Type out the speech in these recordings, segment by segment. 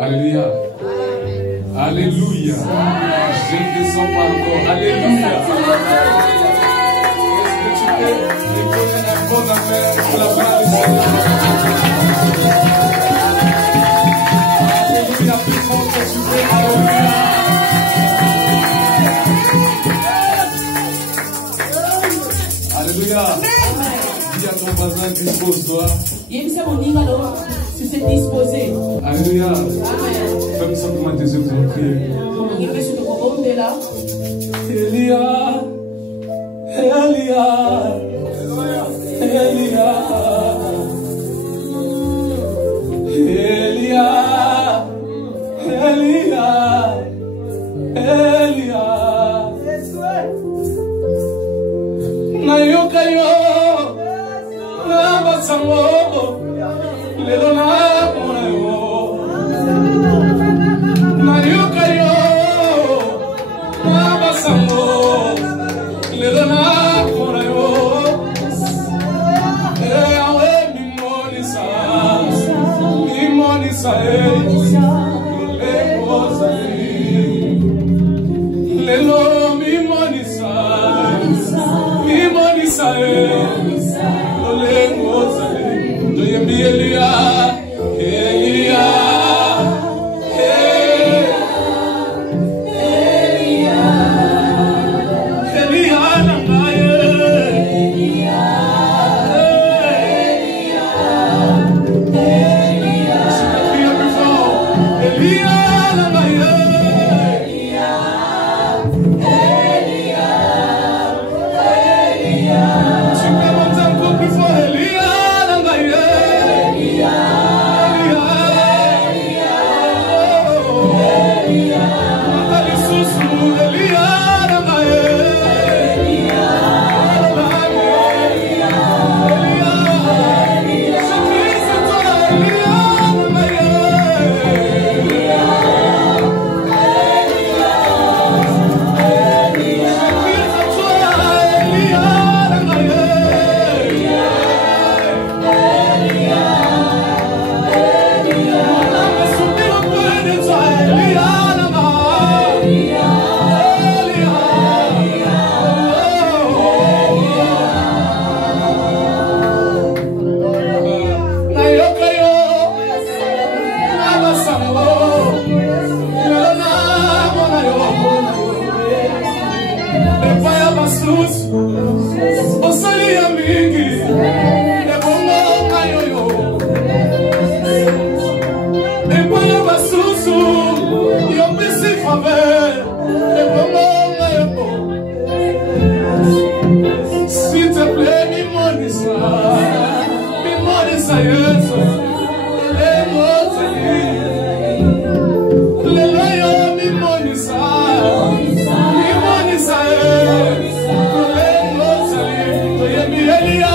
Alléluia. Alléluia. Je ne descends pas encore. Alléluia. Est-ce que tu peux me donner un bon amen pour la gloire du Seigneur? Alléluia. Plus fort que tu veux. Alléluia. Alléluia. Dis à ton voisin, dispose-toi. Alléluia. Ferme simplement tes yeux pour prier. Elia, Elia, Elia, Elia, Elia, Elia. Nayoka yo, nabasango, lelo na mona yo. Nayoka yo, nabasango, lelo na mona yo. Ewe mimonisa, mimonisa lekoza lelo mimonisa, mimonisa lekoza doyembi Elia, Elia. S'il te plaît, mimonisa, Yesu, lelo mimonisa, mimonisa Elia, Elia, Elia.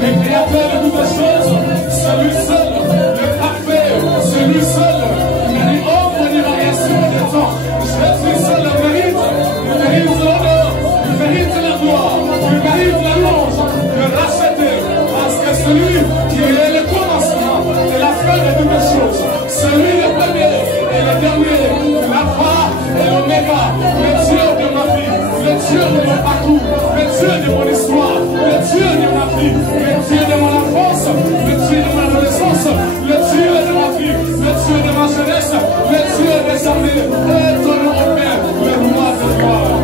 le créateur de toutes les choses, c'est lui seul, le parfait, c'est lui seul. Il n'y a aucune variation de temps. Jésus seul le mérite l'honneur, il mérite la gloire, il mérite la louange, le racheter, parce que c'est lui qui est le commencement et la fin de toutes les choses. C'est lui le premier et le dernier, l'alpha et l'oméga, le Dieu de ma vie, le Dieu de mon parcours, le Dieu de mon histoire, le Dieu de ma vie, le Dieu de mon enfance, le Dieu de mon adolescence, le Dieu de ma vie, le Dieu de ma jeunesse, le Dieu des armées, et ton nom au Père, le roi de gloire.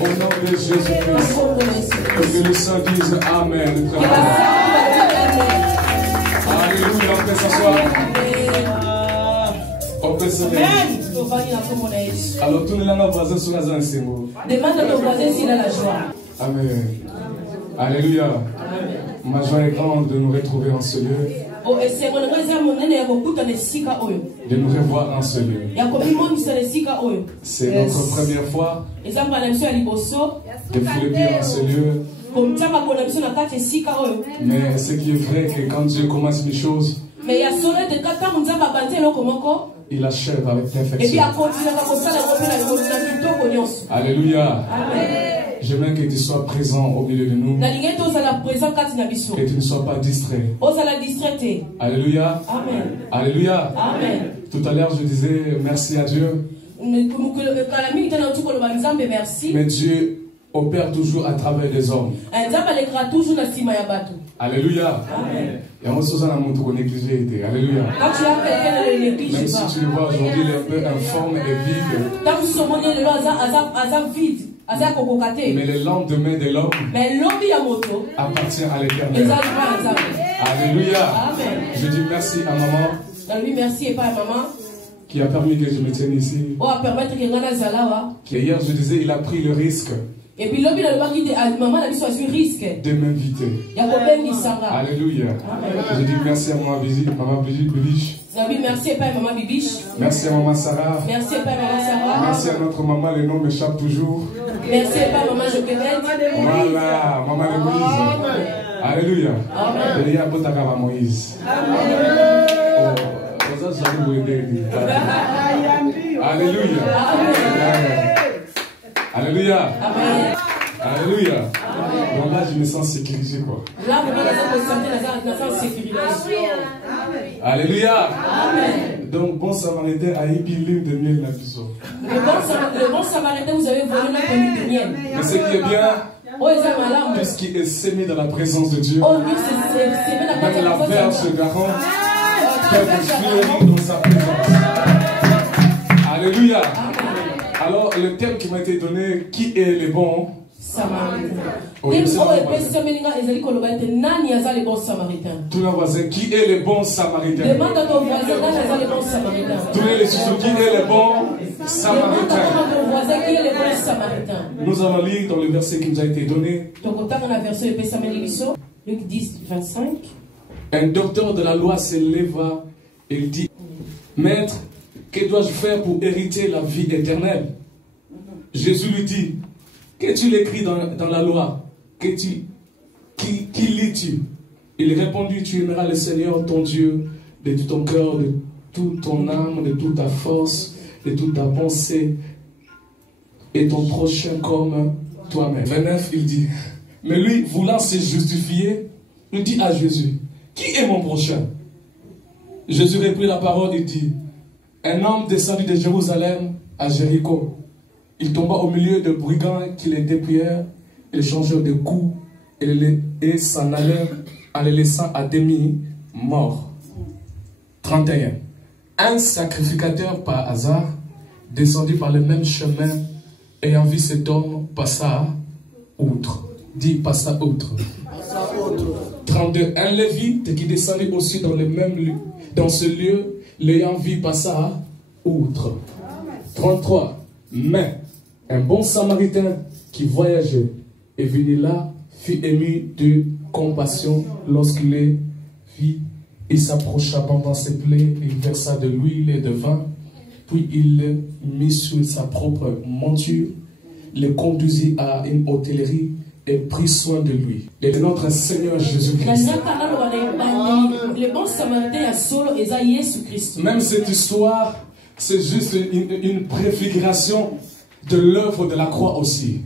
Au nom de Jésus-Christ, que le Saint dise Amen. Alléluia, on peut s'asseoir. On peut se lever. Alors, tous les voisins sont là. Demande à ton voisin s'il a la joie. Amen. Alléluia. Ma joie est grande de nous retrouver en ce lieu. De nous revoir en ce lieu. C'est notre première fois de célébrer en ce lieu. Mais ce qui est vrai, que quand Dieu commence une chose, il achève avec perfection. Alléluia. J'aimerais que tu sois présent au milieu de nous. Que tu ne sois pas distrait. Alléluia. Amen. Alléluia. Amen. Tout à l'heure, je disais merci à Dieu. Mais Dieu opère toujours à travers des hommes. Alléluia. Amen. Alléluia. Même si tu le vois aujourd'hui, il est un peu informe et vide. Mais le lendemain de l'homme appartient à l'Éternel. Alléluia. Amen. Je dis merci à maman. Qui a permis que je me tienne ici. Hier, je disais, il a pris le risque. Et puis l'homme il a risque de m'inviter. Alléluia. Je dis merci à maman Bibiche. Merci à maman Bibiche. Merci à maman Sarah. Merci à maman Sarah. Merci à notre maman, le nom m'échappe toujours. Merci à maman Joquebette. Voilà, maman de Moïse. Alléluia. Il y a Botagava Moïse. Alléluia. Alléluia. Amen. Alléluia. Donc là, je me sens sécurisé, quoi. Là, vous vous sentez dans la sécurité. Alléluia. Amen. Donc, bon samaritain a eu l'huile de miel la plus. Le bon samaritain, vous avez volé notre huile de miel. Mais ce qui est bien, tout ce qui est sémé dans la présence de Dieu, même la verge de Garon, peut fleurir dans sa présence. Alléluia. Alors, le thème qui m'a été donné, qui est le bon Samaritain. Tous les voisins, qui est le bon Samaritain? Demande à ton voisin, qui est le bon Samaritain. Tous les sous qui est le bon Samaritain? Nous allons lire dans le verset qui nous a été donné. Luc 10, 25. Un docteur de la loi se leva et il dit: Maître, que dois-je faire pour hériter la vie éternelle? Jésus lui dit: Qu'est-tu écrit dans la loi? Qui lis-tu? Il répondit: Tu aimeras le Seigneur ton Dieu de tout ton cœur, de toute ton âme, de toute ta force, de toute ta pensée, et ton prochain comme toi-même. 29, il dit, mais lui, voulant se justifier, il dit à Jésus: Qui est mon prochain? Jésus reprit la parole et dit: Un homme descendu de Jérusalem à Jéricho. Il tomba au milieu de brigands qui les dépouillèrent, ils changèrent de coups et s'en allèrent en les laissant à demi morts. 31. Un sacrificateur par hasard, descendu par le même chemin, ayant vu cet homme, passa outre. Dit passa outre. 32. Un lévite qui descendit aussi dans le même lieu, dans ce lieu, l'ayant vu passa outre. 33. Mais un bon samaritain qui voyageait et venu là fut ému de compassion lorsqu'il les vit. Il s'approcha pendant ses plaies, il versa de l'huile et de vin, puis il le mit sur sa propre monture, le conduisit à une hôtellerie ait pris soin de lui et de notre Seigneur Jésus-Christ. Même cette histoire, c'est juste une préfiguration de l'œuvre de la croix aussi.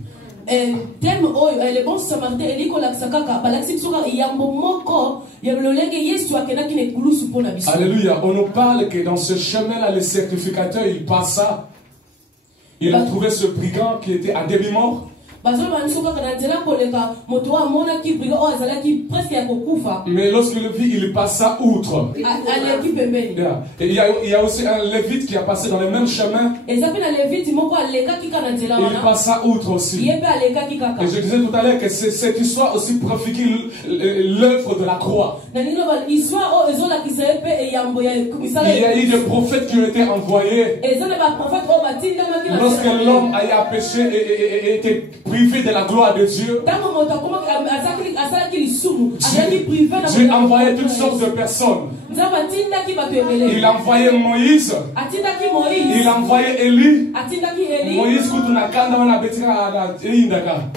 Alléluia. On nous parle que dans ce chemin-là, le sacrificateur, il passa. Il a trouvé ce brigand qui était à demi-mort. Mais lorsque le vit, il passa outre. Et il y a aussi un lévite qui a passé dans le même chemin. Il passa outre aussi. Et je disais tout à l'heure que cette histoire aussi préfigure l'œuvre de la croix. Il y a eu des prophètes qui ont été envoyés. Lorsque l'homme a péché et était privé de la gloire de Dieu, Dieu envoyait toutes sortes de personnes. Il envoyait Moïse. Il envoyait Élie. Moïse,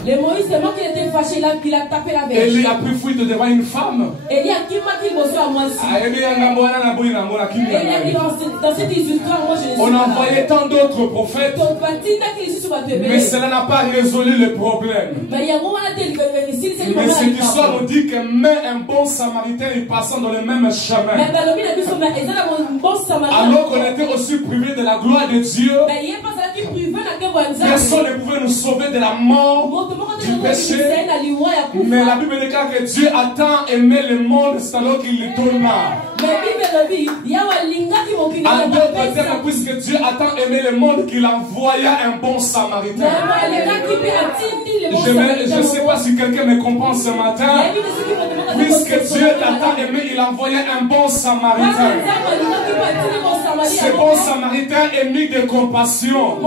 le Moïse, c'est moi qui était fâché, il a tapé la verge. Élie a pris fuite devant une femme. Élie a dit dans cette histoire, moi je on envoyait tant d'autres prophètes. Mais cela n'a pas résolu le problème. Mais cette histoire nous dit que même un bon samaritain est passant dans le même chemin. Alors qu'on était aussi privé de la gloire de Dieu, personne ne pouvait nous sauver de la mort, du péché. Mais la Bible déclare que Dieu a tant aimé le monde, c'est alors qu'il le donna. En d'autres termes, puisque Dieu a tant aimé le monde qu'il envoya un bon samaritain. Je ne sais pas si quelqu'un me comprend ce matin. Puisque Dieu t'a tant aimé, il envoyait un bon samaritain. Ce bon samaritain est mis de compassion.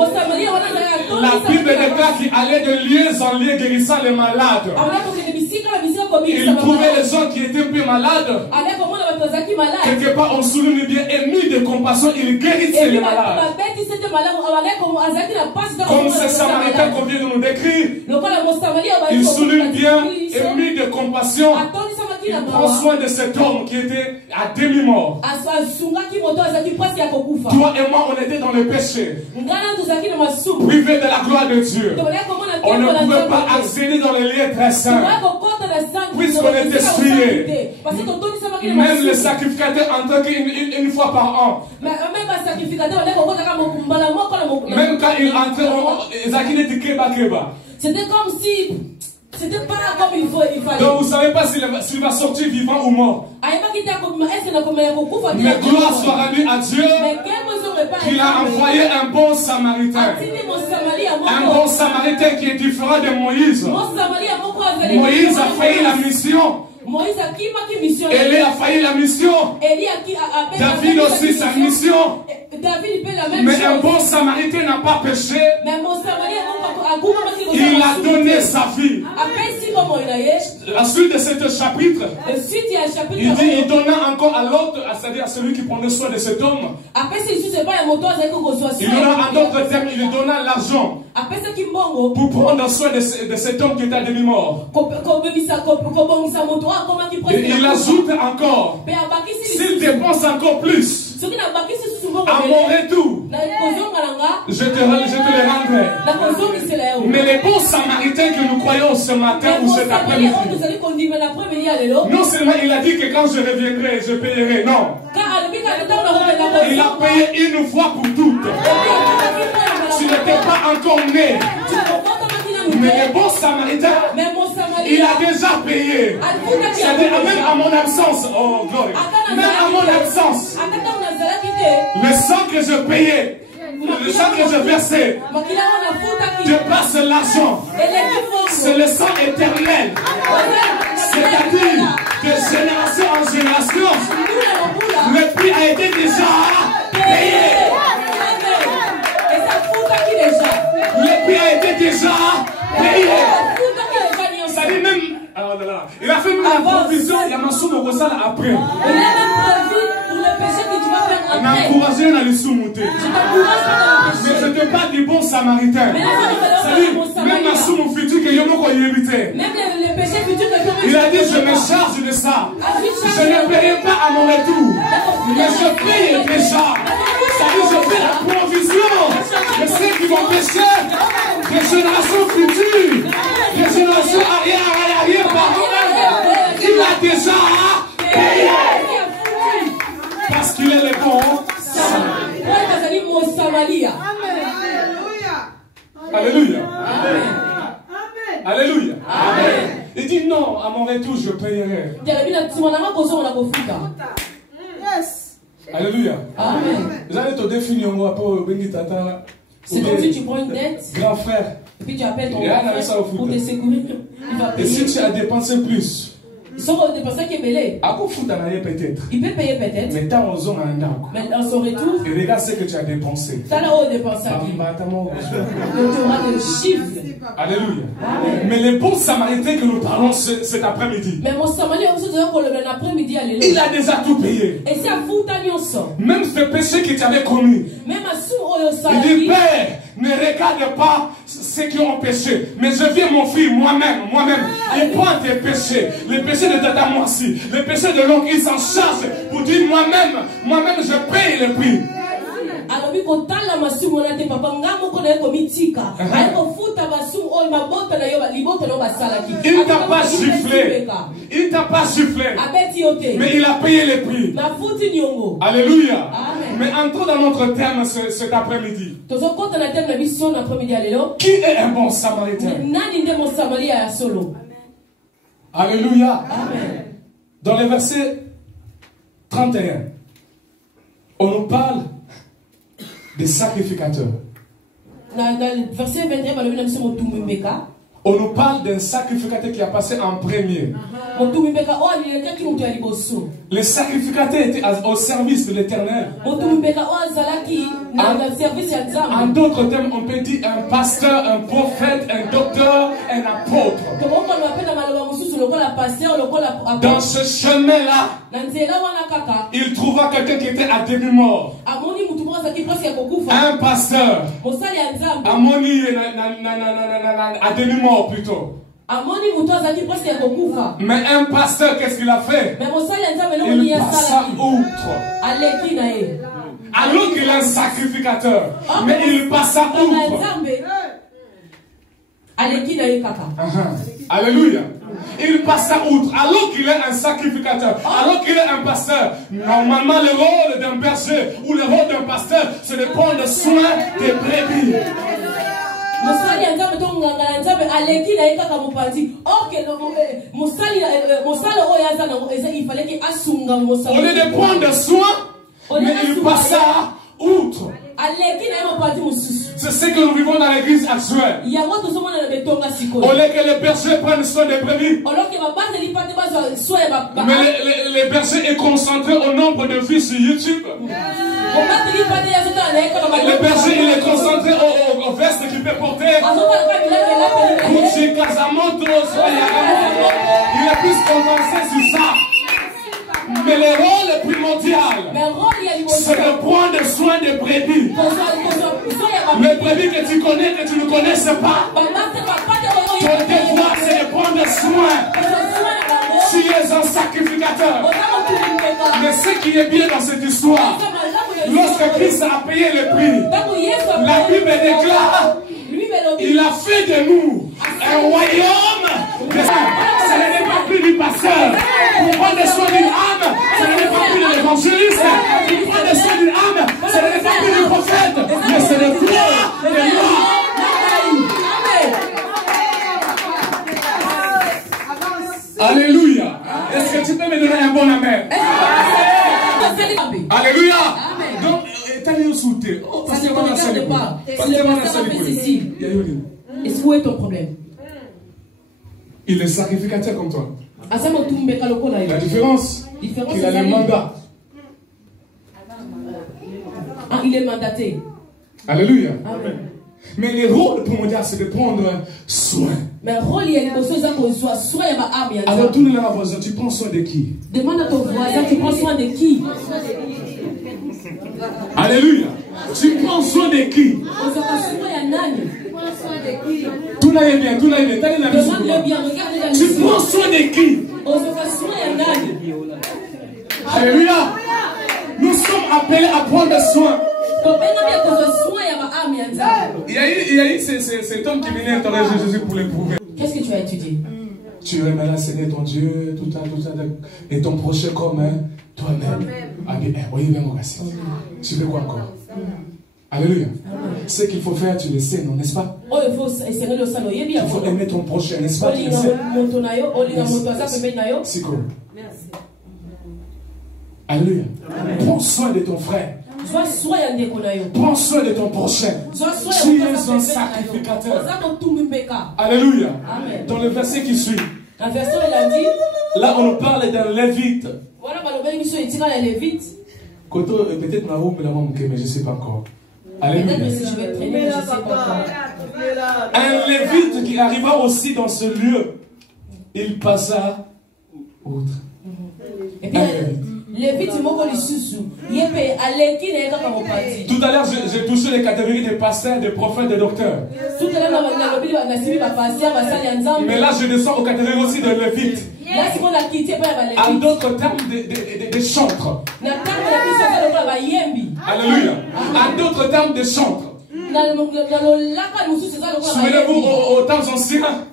La Bible déclare qu'il allait de lieu en lieu guérissant les malades. Il trouvait les gens qui étaient un peu malades. Quelque part on souligne bien, émis de compassion, il guérissait les malades. Comme ce samaritain qu'on vient de nous décrire, il souligne bien, émis de compassion, il prend soin de cet homme qui était à demi-mort. Toi et moi, on était dans le péché, privés de la gloire de Dieu. On ne pouvait pas accéder dans les lieux très saints, puisqu'on était souillés. Même le sacrificateur entrait une fois par an. Même quand il entrait, c'était comme si c'était pas comme il fallait. Donc vous ne savez pas s'il va sortir vivant ou mort. Mais gloire soit rendue à Dieu qu'il a envoyé un bon samaritain. Un bon samaritain qui est différent de Moïse. Moïse a failli la mission. Élie a failli la mission. David aussi sa mission. Mais un bon samaritain n'a pas péché. Il a donné sa vie. La suite de ce chapitre, il dit, il donna encore à l'autre, c'est-à-dire à celui qui prenait soin de cet homme. Il donna en d'autres termes, il donna l'argent pour prendre soin de cet homme qui était à demi-mort. Et il ajoute encore, s'il dépense encore plus, à mon retour, je te le rendrai. Mais les bons samaritains que nous croyons ce matin ou cet après-midi, non seulement il a dit que quand je reviendrai, je payerai, non. Il a payé une fois pour toutes. Tu n'étais pas encore né. Mais les bons samaritains, il a déjà payé. C'est-à-dire, même à mon absence, oh gloire, même à mon absence, le sang que je payais, le sang que je versais, dépasse l'argent. C'est le sang éternel. C'est-à-dire, de génération en génération, le prix a été déjà payé. Le prix a été déjà payé. Ça dit même, oh là là, il a fait même la provision, il y a ma somme au ressal après. n'encourager dans les sous-montés. Mais je te parle du bon samaritain. Même ma sous futur que Yomo ko yébité. Il a dit je me charge de ça. Je ne paierai pas à mon retour. Mais je paye déjà. C'est-à-dire je fais la provision de ceux qui vont pécher. Des générations futures. Des générations arrière-parents. Il a déjà payé. Parce qu'il est le bon Samaritain. Alléluia. Alléluia. Il dit non, à mon retour je payerai. Alléluia. Vous allez te définir moi pour Bengi Tata. C'est comme si tu prends une dette. Grand frère. Et puis tu appelles ton grand frère pour te secourir. Il va payer. Et si tu as dépensé plus, ils sont dépensés qui est belé. Peut-être. Il peut payer peut-être. Mais tant aux hommes mais dans son retour, et regarde ce que tu as dépensé. Tu as dépensé. Tu auras des chiffres. Alléluia. Mais les bons samaritains que nous parlons cet après-midi, mais mon samaritain aussi l'après-midi, il a déjà tout payé. Et c'est à vous même ce péché que tu avais commis. Même à il dit Père, ne regarde pas ceux qui ont péché, mais je viens mon fils moi-même. Il prend tes péchés, les péchés de Tata Moissi, les péchés de l'oncle, il s'en charge pour dire moi-même je paye le prix. Alors, il t'a pas giflé. Il t'a pas giflé. Mais il a payé le prix. Alléluia. Mais entrons dans notre thème cet après-midi. Qui est un bon samaritain? Alléluia. Dans le verset 31, on nous parle des sacrificateurs. On nous parle d'un sacrificateur qui a passé en premier. Les sacrificateurs étaient au service de l'Éternel. En d'autres termes, on peut dire un pasteur, un prophète, un docteur, un apôtre. Dans ce chemin-là, il trouva quelqu'un qui était à demi-mort. Un pasteur. À demi-mort plutôt. Mais un pasteur, qu'est-ce qu'il a fait? Il passa outre. Alors qu'il est un sacrificateur. Mais il passa outre. Alléluia. Il passa outre. Alors qu'il est un sacrificateur, alors qu'il est un pasteur. Normalement, le rôle d'un berger ou le rôle d'un pasteur, c'est de prendre soin des brebis. Au lieu de prendre soin, mais il passa outre. C'est ce que nous vivons dans l'église actuelle. Au lieu que les bergers prennent soin des brebis, mais les bergers est concentré au nombre de vues sur YouTube. Le berger il est concentré au veste qu'il peut porter. Il est plus concentré sur ça. Mais le rôle primordial, c'est de prendre soin des brebis. Les brebis que tu connais, que tu ne connaissais pas. Ton devoir, c'est de prendre soin. Tu es un sacrificateur. Mais ce qui est bien dans cette histoire, lorsque Christ a payé le prix, la Bible déclare, il a fait de nous un royaume. Ce n'est pas plus du pasteur. Pour prendre soin d'une âme, ce n'est pas plus de l'évangéliste. Pour prendre soin d'une âme, ce n'est pas plus du prophète. Mais c'est le toi et moi. Alléluia. Est-ce que tu peux me donner un bon amen? Alléluia. Donc, t'as eu sauté. Ça ne te regarde pas. Si le pasteur a fait ceci, est-ce où est ton problème? Il est sacrificateur comme toi. La différence, il a le mandat. Il est mandaté. Alléluia. Amen. Mais le rôle primordial, c'est de prendre soin. Alors tourne la voisin, tu prends soin de qui? Demande à ton voisin, tu prends soin de qui? Alléluia. Tu prends soin de qui? Tout là est bien, tout là est bien. Demande-le bien, regarde la Tu prends soin de qui? Alléluia. Nous sommes appelés à prendre soin. Il y a eu cet homme qui venait interroger Jésus pour l'éprouver. Qu'est-ce que tu as étudié? Tu aimes la Seigneur ton Dieu, tout ça, et ton prochain comme toi-même. Ah bien, oui, bien, mon gars. Tu veux quoi encore? Alléluia. Ce qu'il faut faire, tu le sais, non, n'est-ce pas? Il faut aimer ton prochain, n'est-ce pas? C'est cool. Alléluia. Prends soin de ton frère. Prends soin de ton prochain. Tu es un sacrificateur. Alléluia. Dans le verset qui suit, là on nous parle d'un lévite. Peut-être mais je ne sais pas encore. Alléluia. Un lévite qui arriva aussi dans ce lieu, il passa outre. Et puis, tout à l'heure, j'ai touché les catégories des pasteurs, des prophètes, des docteurs. Mais là, je descends aux catégories aussi de lévites. En d'autres termes, des chantres. Alléluia. En d'autres termes, des chantres. Souvenez-vous aux temps anciens.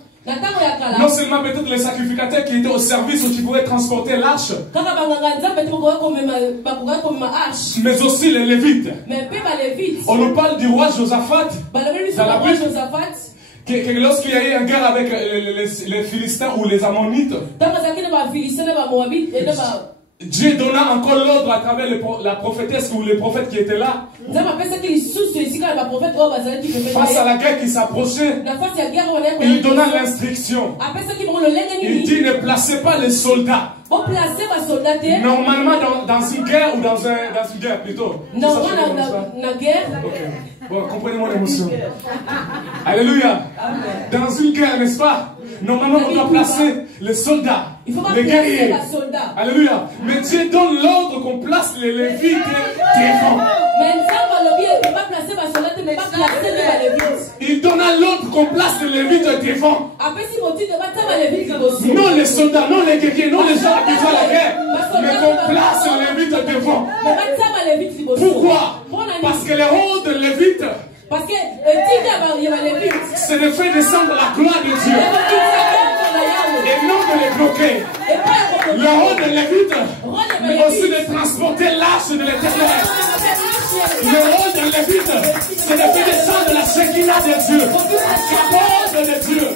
Non seulement peut-être les sacrificateurs qui étaient au service ou qui pouvaient transporter l'arche, mais aussi les lévites. On nous parle du roi Josaphat dans la Bible, que lorsqu'il y a eu une guerre avec les Philistins ou les Ammonites, Dieu donna encore l'ordre à travers la prophétesse ou les prophètes qui étaient là. Face à la guerre qui s'approchait, il donna l'instruction. Il dit ne placez pas les soldats. Normalement dans une guerre ou dans une guerre plutôt. Okay. Bon, comprenez mon émotion. Alléluia. Dans une guerre, n'est-ce pas? Normalement, on doit placer les soldats, les guerriers. Alléluia. Mais Dieu donne l'ordre qu'on place les lévites devant. Il donna l'ordre qu'on place les lévites devant. Non les soldats, non les guerriers, non les gens habitués à la guerre. Mais qu'on place les lévites devant. Pourquoi? Parce que le rôle de lévite, c'est de faire descendre la gloire de Dieu et non de les bloquer. Le rôle de lévite, mais aussi de transporter l'arche de l'Éternel. Le rôle de lévite, c'est de faire descendre la Shekinah de Dieu, la parole de Dieu.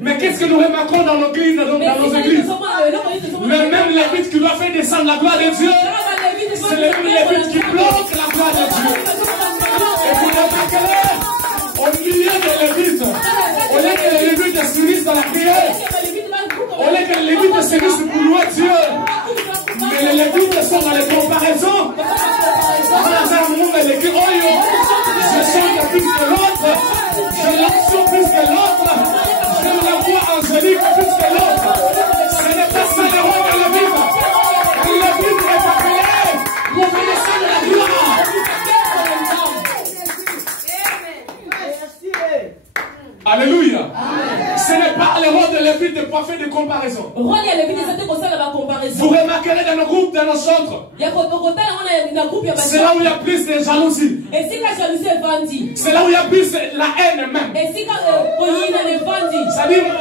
Mais qu'est-ce que nous remarquons dans nos églises, le même lévite qui doit faire descendre la gloire de Dieu, c'est le même lévite qui bloque la gloire de Dieu. Et vous remarquerez, au milieu des lévites, au lieu que les lévites se unissent dans la prière, au lieu que les lévites se unissent pour louer Dieu, mais les lévites sont dans les comparaisons. Dans un monde, elle écrit, oh yo, je chante plus que l'autre, je l'action plus que l'autre, je la voix angélique plus que l'autre. Ce n'est pas ça le rôle de lévite. Le lévite est appelé pour descendre la gloire. Alléluia. Ce n'est pas le rôle de lévite de pas faire de comparaison. Vous remarquerez dans nos groupes, dans nos centres, c'est là où il y a plus de jalousie. C'est là où il y a plus la haine même. Alléluia.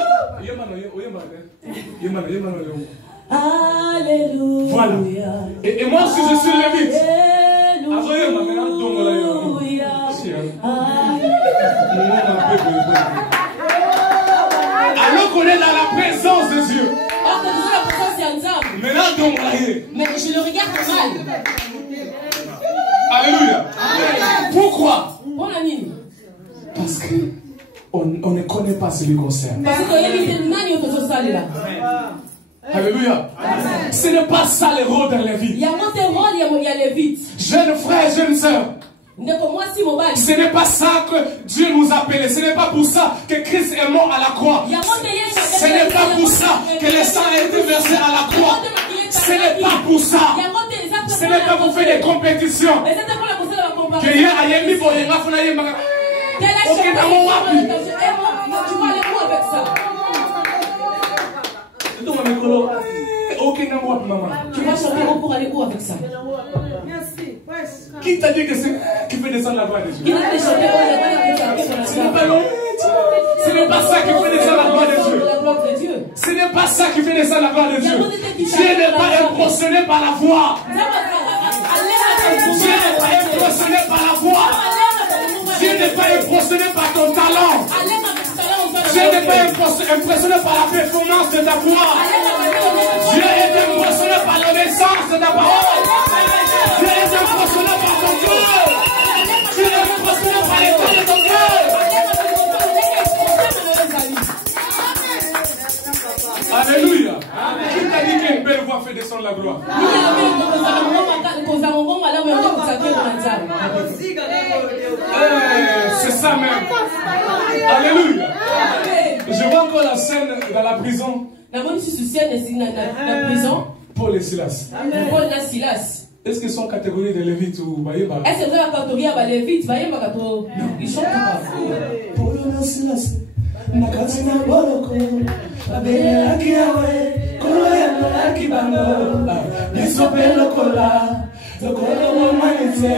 Voilà. Et moi aussi je suis lévite. Alors qu'on est dans la présence de Dieu. Maintenant, donc, mais je le regarde mal. Alléluia. Pourquoi? Parce que on ne connaît pas ce qui concerne. Alléluia. Ce n'est pas ça le rôle d'un lévite. Jeunes frères, jeunes sœurs, ce n'est pas ça que Dieu nous a appelés. Ce n'est pas pour ça que Christ est mort à la croix. Ce n'est pas pour ça que le sang a été versé à la croix. Ce n'est pas pour ça. Ce n'est pas pour faire des compétitions. Que hier, à Yemi, pour les rafles, tu vas aller où avec ça? Tu vas chanter pour aller où avec ça? Qui t'a dit que c'est qui fait descendre la gloire de Dieu? Ce n'est pas ça qui fait descendre la gloire de Dieu. Ce n'est pas ça qui fait descendre la gloire de Dieu. Dieu n'est pas impressionné par la voix. Dieu n'est pas impressionné par la voix. Dieu n'est pas impressionné par ton talent. Dieu n'est pas impressionné par la performance de ta voix. Dieu est impressionné par l'obéissance de ta parole. Dieu est impressionné par ton cœur. Dieu est impressionné par l'état de ton cœur. Alléluia. Qui t'a dit qu'une belle voix fait descendre la gloire? C'est ça même. Alléluia. Je vois encore la scène dans la prison. Paul et Silas. Est-ce qu'ils sont catégorie de Lévites ou Bayeba? Est-ce que c'est la catégorie de Lévites? Ils chantent pas. Paul et Silas. Nakatina boloko, abela kiawe, koloya na kibando, bisopelo kola, tokolo momanite,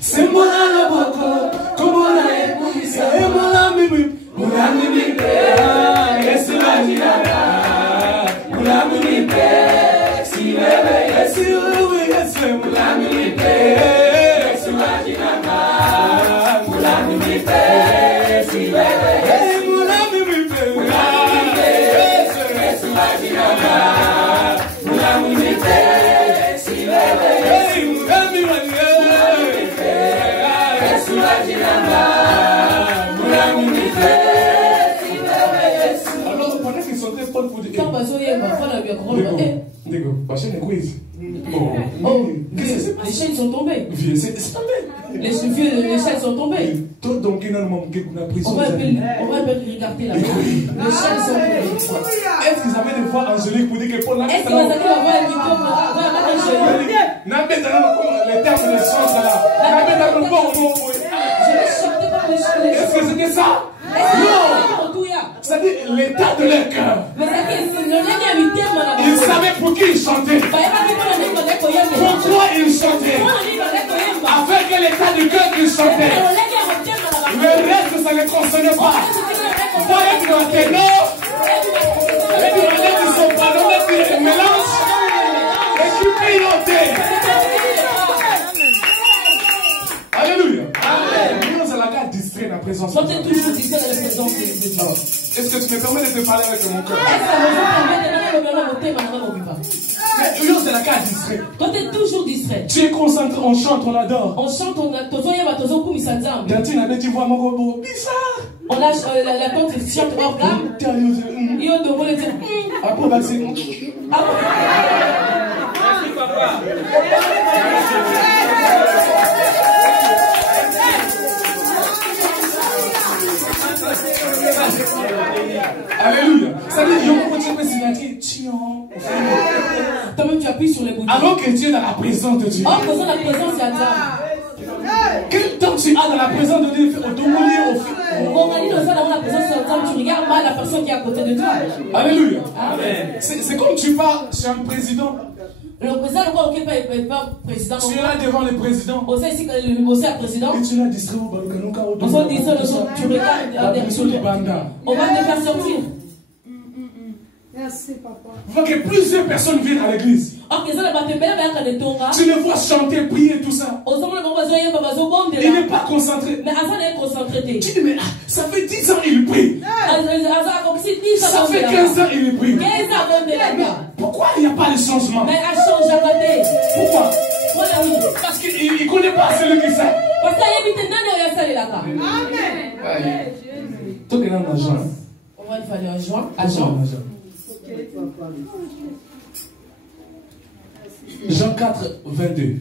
sembola la boko, komola ebumisa, emola mimi, mulami mipe, Yesu ajinana, mulami mipe, si bebe Yesu uwe Yesu, mulami mipe, Yesu ajinana, mulami mipe, si bebe Yesu. Alors, pendant qu'ils chantaient, Paul pour dire. Les chaînes sont tombées. C'est tombé. Les chaînes sont tombées. On va un peu regarder là. Les chaînes sont tombées. Est-ce qu'ils avaient des voix angéliques pour dire que Paul n'a pas? Est-ce qu'ils avaient des voix angéliques? Les termes de chance là. Est-ce que c'était ça? Non! C'est-à-dire l'état de leur cœur. Ils savaient pour qui ils chantaient. Pourquoi ils chantaient. Avec l'état du cœur qu'ils chantaient. Le reste, ça ne les concernait pas. Voilà que le ténor, les violets qui sont pardonnés, qui mélangent et qui pilotent. Alléluia. Amen. Nous allons la distrait la présence de Dieu. Est-ce que tu me permets de te parler avec mon cœur? Mais c'est la carte distrait. Toi, tu es toujours distrait. Tu es concentré, on chante, on adore. On chante, on a. On a la tante chante hors gamme. Alléluia. Ça veut dire toi-même tu appuies sur les boutons. alors que tu es dans la présence de Dieu. Or, faisant la présence, il y a Dieu. Quel temps tu as dans la présence de Dieu? Tu regardes mal la personne qui est à côté de toi. Alléluia. C'est comme tu vas chez un président. Le président, le pas président. Tu es là devant le président. On sait ici que le président. Et tu l'as distrait au tu regardes. On va te faire sortir. Merci, papa. Il faut que plusieurs personnes viennent à l'église. Tu le vois chanter, prier, tout ça. Il n'est pas concentré. Tu dis, mais ça fait 10 ans il prie. Ça fait 15 ans il prie. Pourquoi il n'y a pas de changement? Pourquoi? Parce qu'il ne connaît pas celui qui sait. Amen. Toi qui es dans l'argent. On va aller en juin. Agent. Jean 4, 22.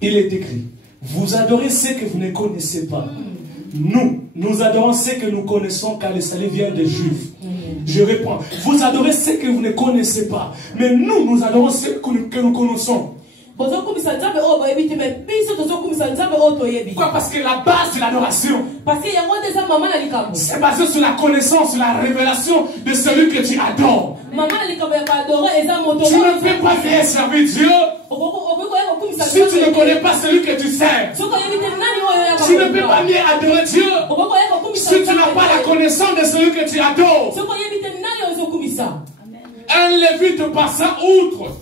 Il est écrit: vous adorez ce que vous ne connaissez pas. Nous adorons ce que nous connaissons, car le salut vient des Juifs. Je réponds. Vous adorez ce que vous ne connaissez pas. Mais nous adorons ce que nous connaissons. Pourquoi? Parce que la base de l'adoration, c'est basé sur la connaissance, sur la révélation de celui que tu adores. Tu ne peux pas venir servir Dieu si tu ne connais pas celui que tu sers. Tu ne peux pas venir adorer Dieu si tu n'as pas la connaissance de celui que tu adores. Un lévite passa outre.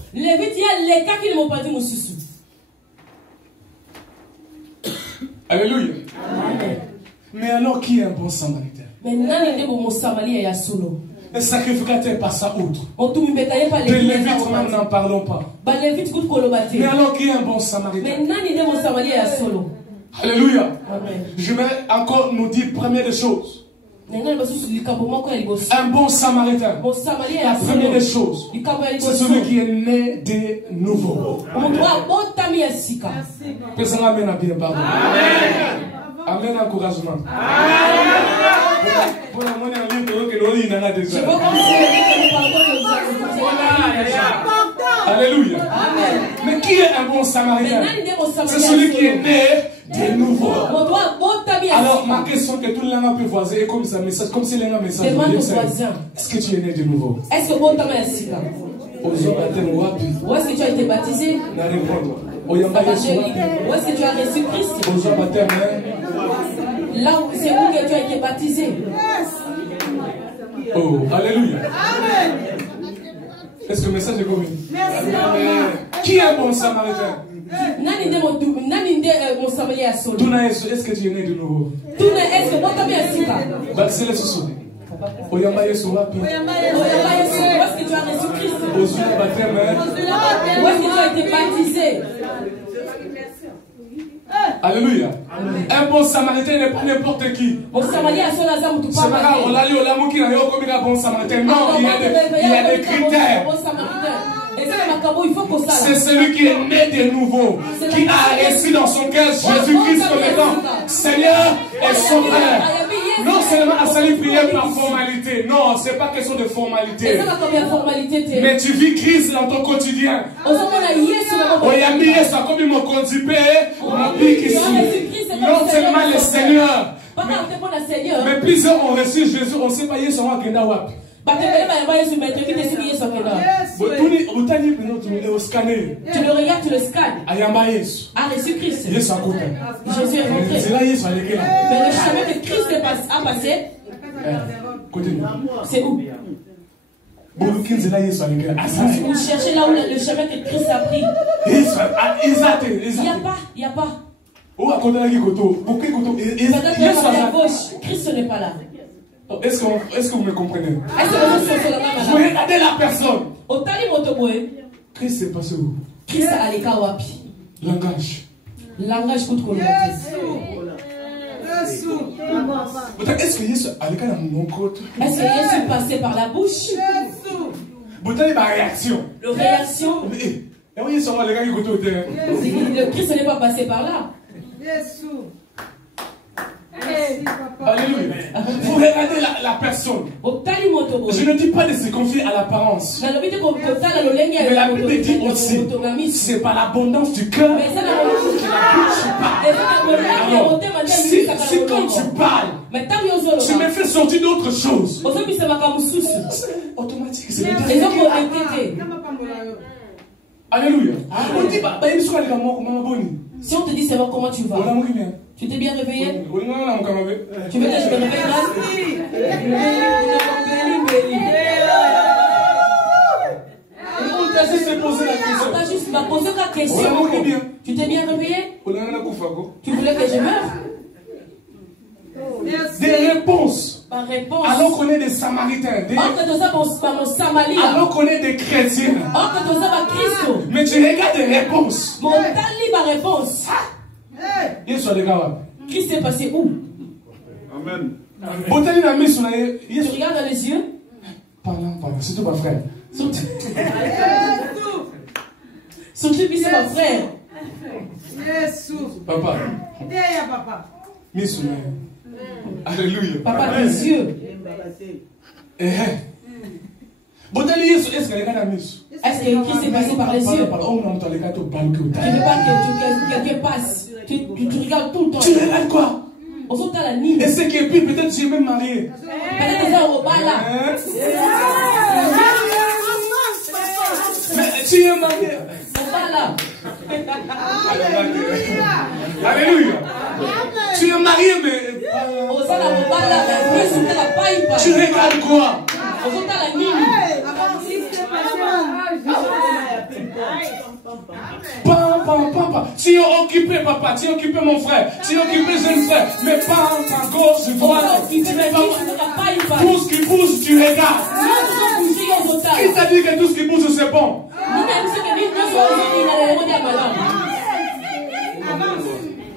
Alléluia. Amen. Mais alors qui est un bon samaritain? Le sacrificateur passa outre. De lévite, nous n'en parlons pas. Mais alors qui est un bon samaritain? Alléluia. Amen. Je vais encore nous dire première des choses. Un bon samaritain, la première des choses, c'est celui qui est né de nouveau. Personne amène à bien parler. Amen, encouragement. Alléluia. Mais qui est un bon samaritain? C'est celui qui est né de nouveau. Alors, ma question que tout le monde peut voir, c'est comme ça, message, comme si l'un a un message. Est-ce que tu es né de nouveau? Est-ce que bon tamis est où est-ce que tu as été baptisé? Où est-ce que tu as reçu Christ? Là où c'est où que tu as été baptisé? Oh, alléluia. Est-ce que le message est commun? Qui est un bon samaritain? Est-ce que tu es né de nouveau? Baptisé les sous. Oyamba Yesu wapi? Où est-ce que tu as reçu Christ? Où est-ce que tu as été baptisé? Alléluia. Un bon samaritain n'est pas n'importe qui. C'est pas grave, on l'a lu, on l'a mouki, on a eu un bon samaritain. Non, il y a des critères. C'est celui qui est né de nouveau, qui a reçu dans son cœur Jésus-Christ comme étant Seigneur et Sauveur. Non seulement à salut prier par formalité. Non, c'est pas question de formalité. Mais tu vis Christ dans ton quotidien. Non seulement le Seigneur. Mais plusieurs ont reçu Jésus, on ne sait pas Yesu wa kenda wapi. Tu le regardes, tu le scannes. Ah, reçu Christ. Jésus est rentré. Mais le chemin que Christ a passé, c'est où? Vous cherchez là où le chemin que Christ a pris. Il n'y a pas, il n'y a pas. Christ n'est pas là. Est-ce que vous me comprenez? Vous regardez la personne. Christ est passé où? Christ a allé wapi? Langage. Langage contre le est-ce que Jésus allé dans mon côté? Est-ce que Jésus est passé par la bouche? Vous avez ma réaction. Le réaction. Le Christ n'est pas passé par là. Alléluia. Vous regardez la personne. Je ne dis pas de se confier à l'apparence. Mais la Bible dit aussi, c'est par l'abondance du cœur que la bouche parle. Alors, si quand tu parles, tu me fais sortir d'autre chose, c'est automatique. Alléluia. Si on te dit savoir comment tu vas, tu t'es bien réveillé? Tu veux que je te réveille là? On t'a juste posé la question. On t'a juste posé la question. Tu t'es bien réveillé? Tu voulais que je meure? Des réponses. Par réponse. Alors qu'on est des Samaritains. Alors qu'on est des chrétiens. Mais tu regardes des réponses. Christ est passé où? Amen. Tu regardes dans les yeux? Parlant. C'est tout ma frère. Surtout c'est mon frère. Papa. Alléluia. Papa, les yeux. Est-ce que Christ est passé par les cieux? Tu ne veux pas que quelqu'un passe. Tu regardes tout le temps. Tu regardes quoi? Et ce qui est pire, peut-être tu es même marié. Mais tu es marié. Alléluia. Tu es marié, mais tu regardes quoi? Tu es occupé, papa, tu es occupé, mon frère, tu es occupé, jeune frère, mais pas à gauche, droite, tout ce qui bouge, tu regardes. Qui t'a dit que tout ce qui bouge, c'est bon?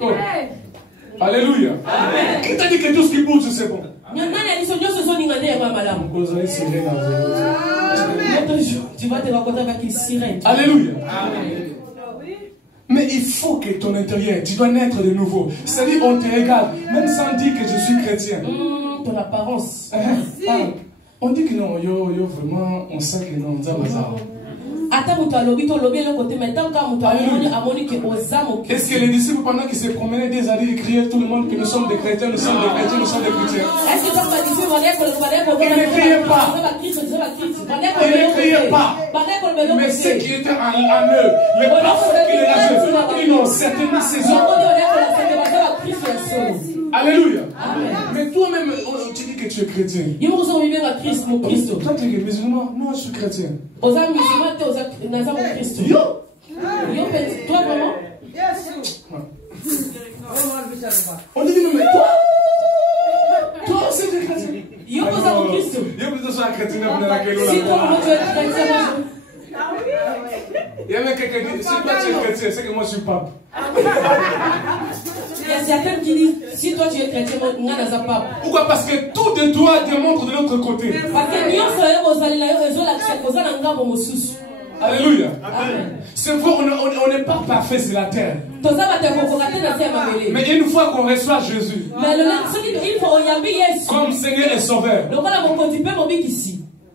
Oh. Alléluia. Qui t'a dit que tout ce qui bouge, c'est bon? Tu vas te rencontrer avec une sirène. Alléluia. Mais il faut que ton intérieur, tu dois naître de nouveau. C'est-à-dire, on te regarde, même sans dire que je suis chrétien. Ton apparence. On dit que non, vraiment, on sait que non, ça va. Est-ce que les disciples, pendant qu'ils se promenaient des années, ils criaient tout le monde que nous sommes des chrétiens, nous sommes des chrétiens, nous sommes des chrétiens? Ils ne criaient pas. Ils ne criaient pas. Mais ce qui était en eux, les prophètes qui les rajeunent, ils ont certainement saison. Alléluia. Mais toi-même, tu dis que tu es chrétien. Toi, tu es musulman. Moi, je suis chrétien. Yo. Toi, vraiment? On dit, non, mais toi aussi, tu es chrétien. Yo, vous êtes Christ. Yo, vous êtes chrétien. Si toi, tu es chrétien, il y a même quelqu'un qui dit, si toi tu es chrétien, c'est que moi je suis pape. Il y a certains qui disent, si toi tu es chrétien, moi je suis pape. Pourquoi? Parce que tout de toi démontre de l'autre côté. Parce que nous Alléluia. C'est vrai, on n'est pas parfait sur la terre. Mais une fois qu'on reçoit Jésus comme Seigneur et Sauveur,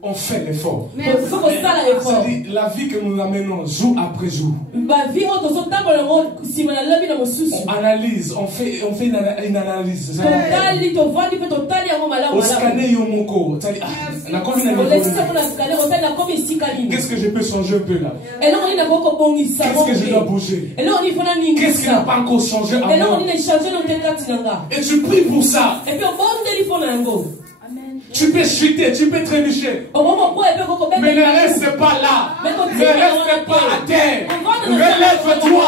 on fait l'effort. C'est-à-dire, la vie que nous amenons jour après jour. On analyse, on fait une analyse. On scanne Yomoko. Qu'est-ce que je peux changer un peu là? Qu'est-ce que je dois bouger? Qu'est-ce qui n'a pas encore changé à moi? Et tu pries pour ça. Tu peux chuter, tu peux trébucher. Mais ne reste pas là. Ne reste pas à terre. Relève-toi.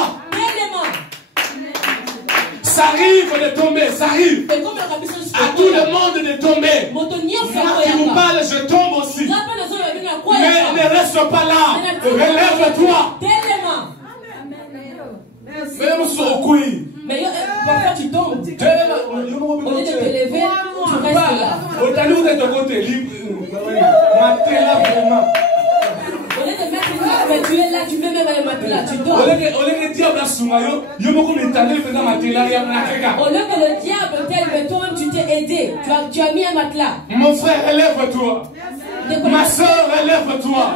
Ça arrive de tomber, ça arrive. À tout le monde de tomber. Moi qui vous parle, je tombe aussi. Mais ne reste pas là. Relève-toi. Mais parfois tu tombes. Au lieu de te lever, tu restes là. Au lieu de mettre mais tu es là, tu mets même le matelas, tu dors. Au lieu que le diable t'aide, mais toi-même tu t'es aidé. Tu as mis un matelas. Mon frère, relève-toi. Ma soeur, relève-toi.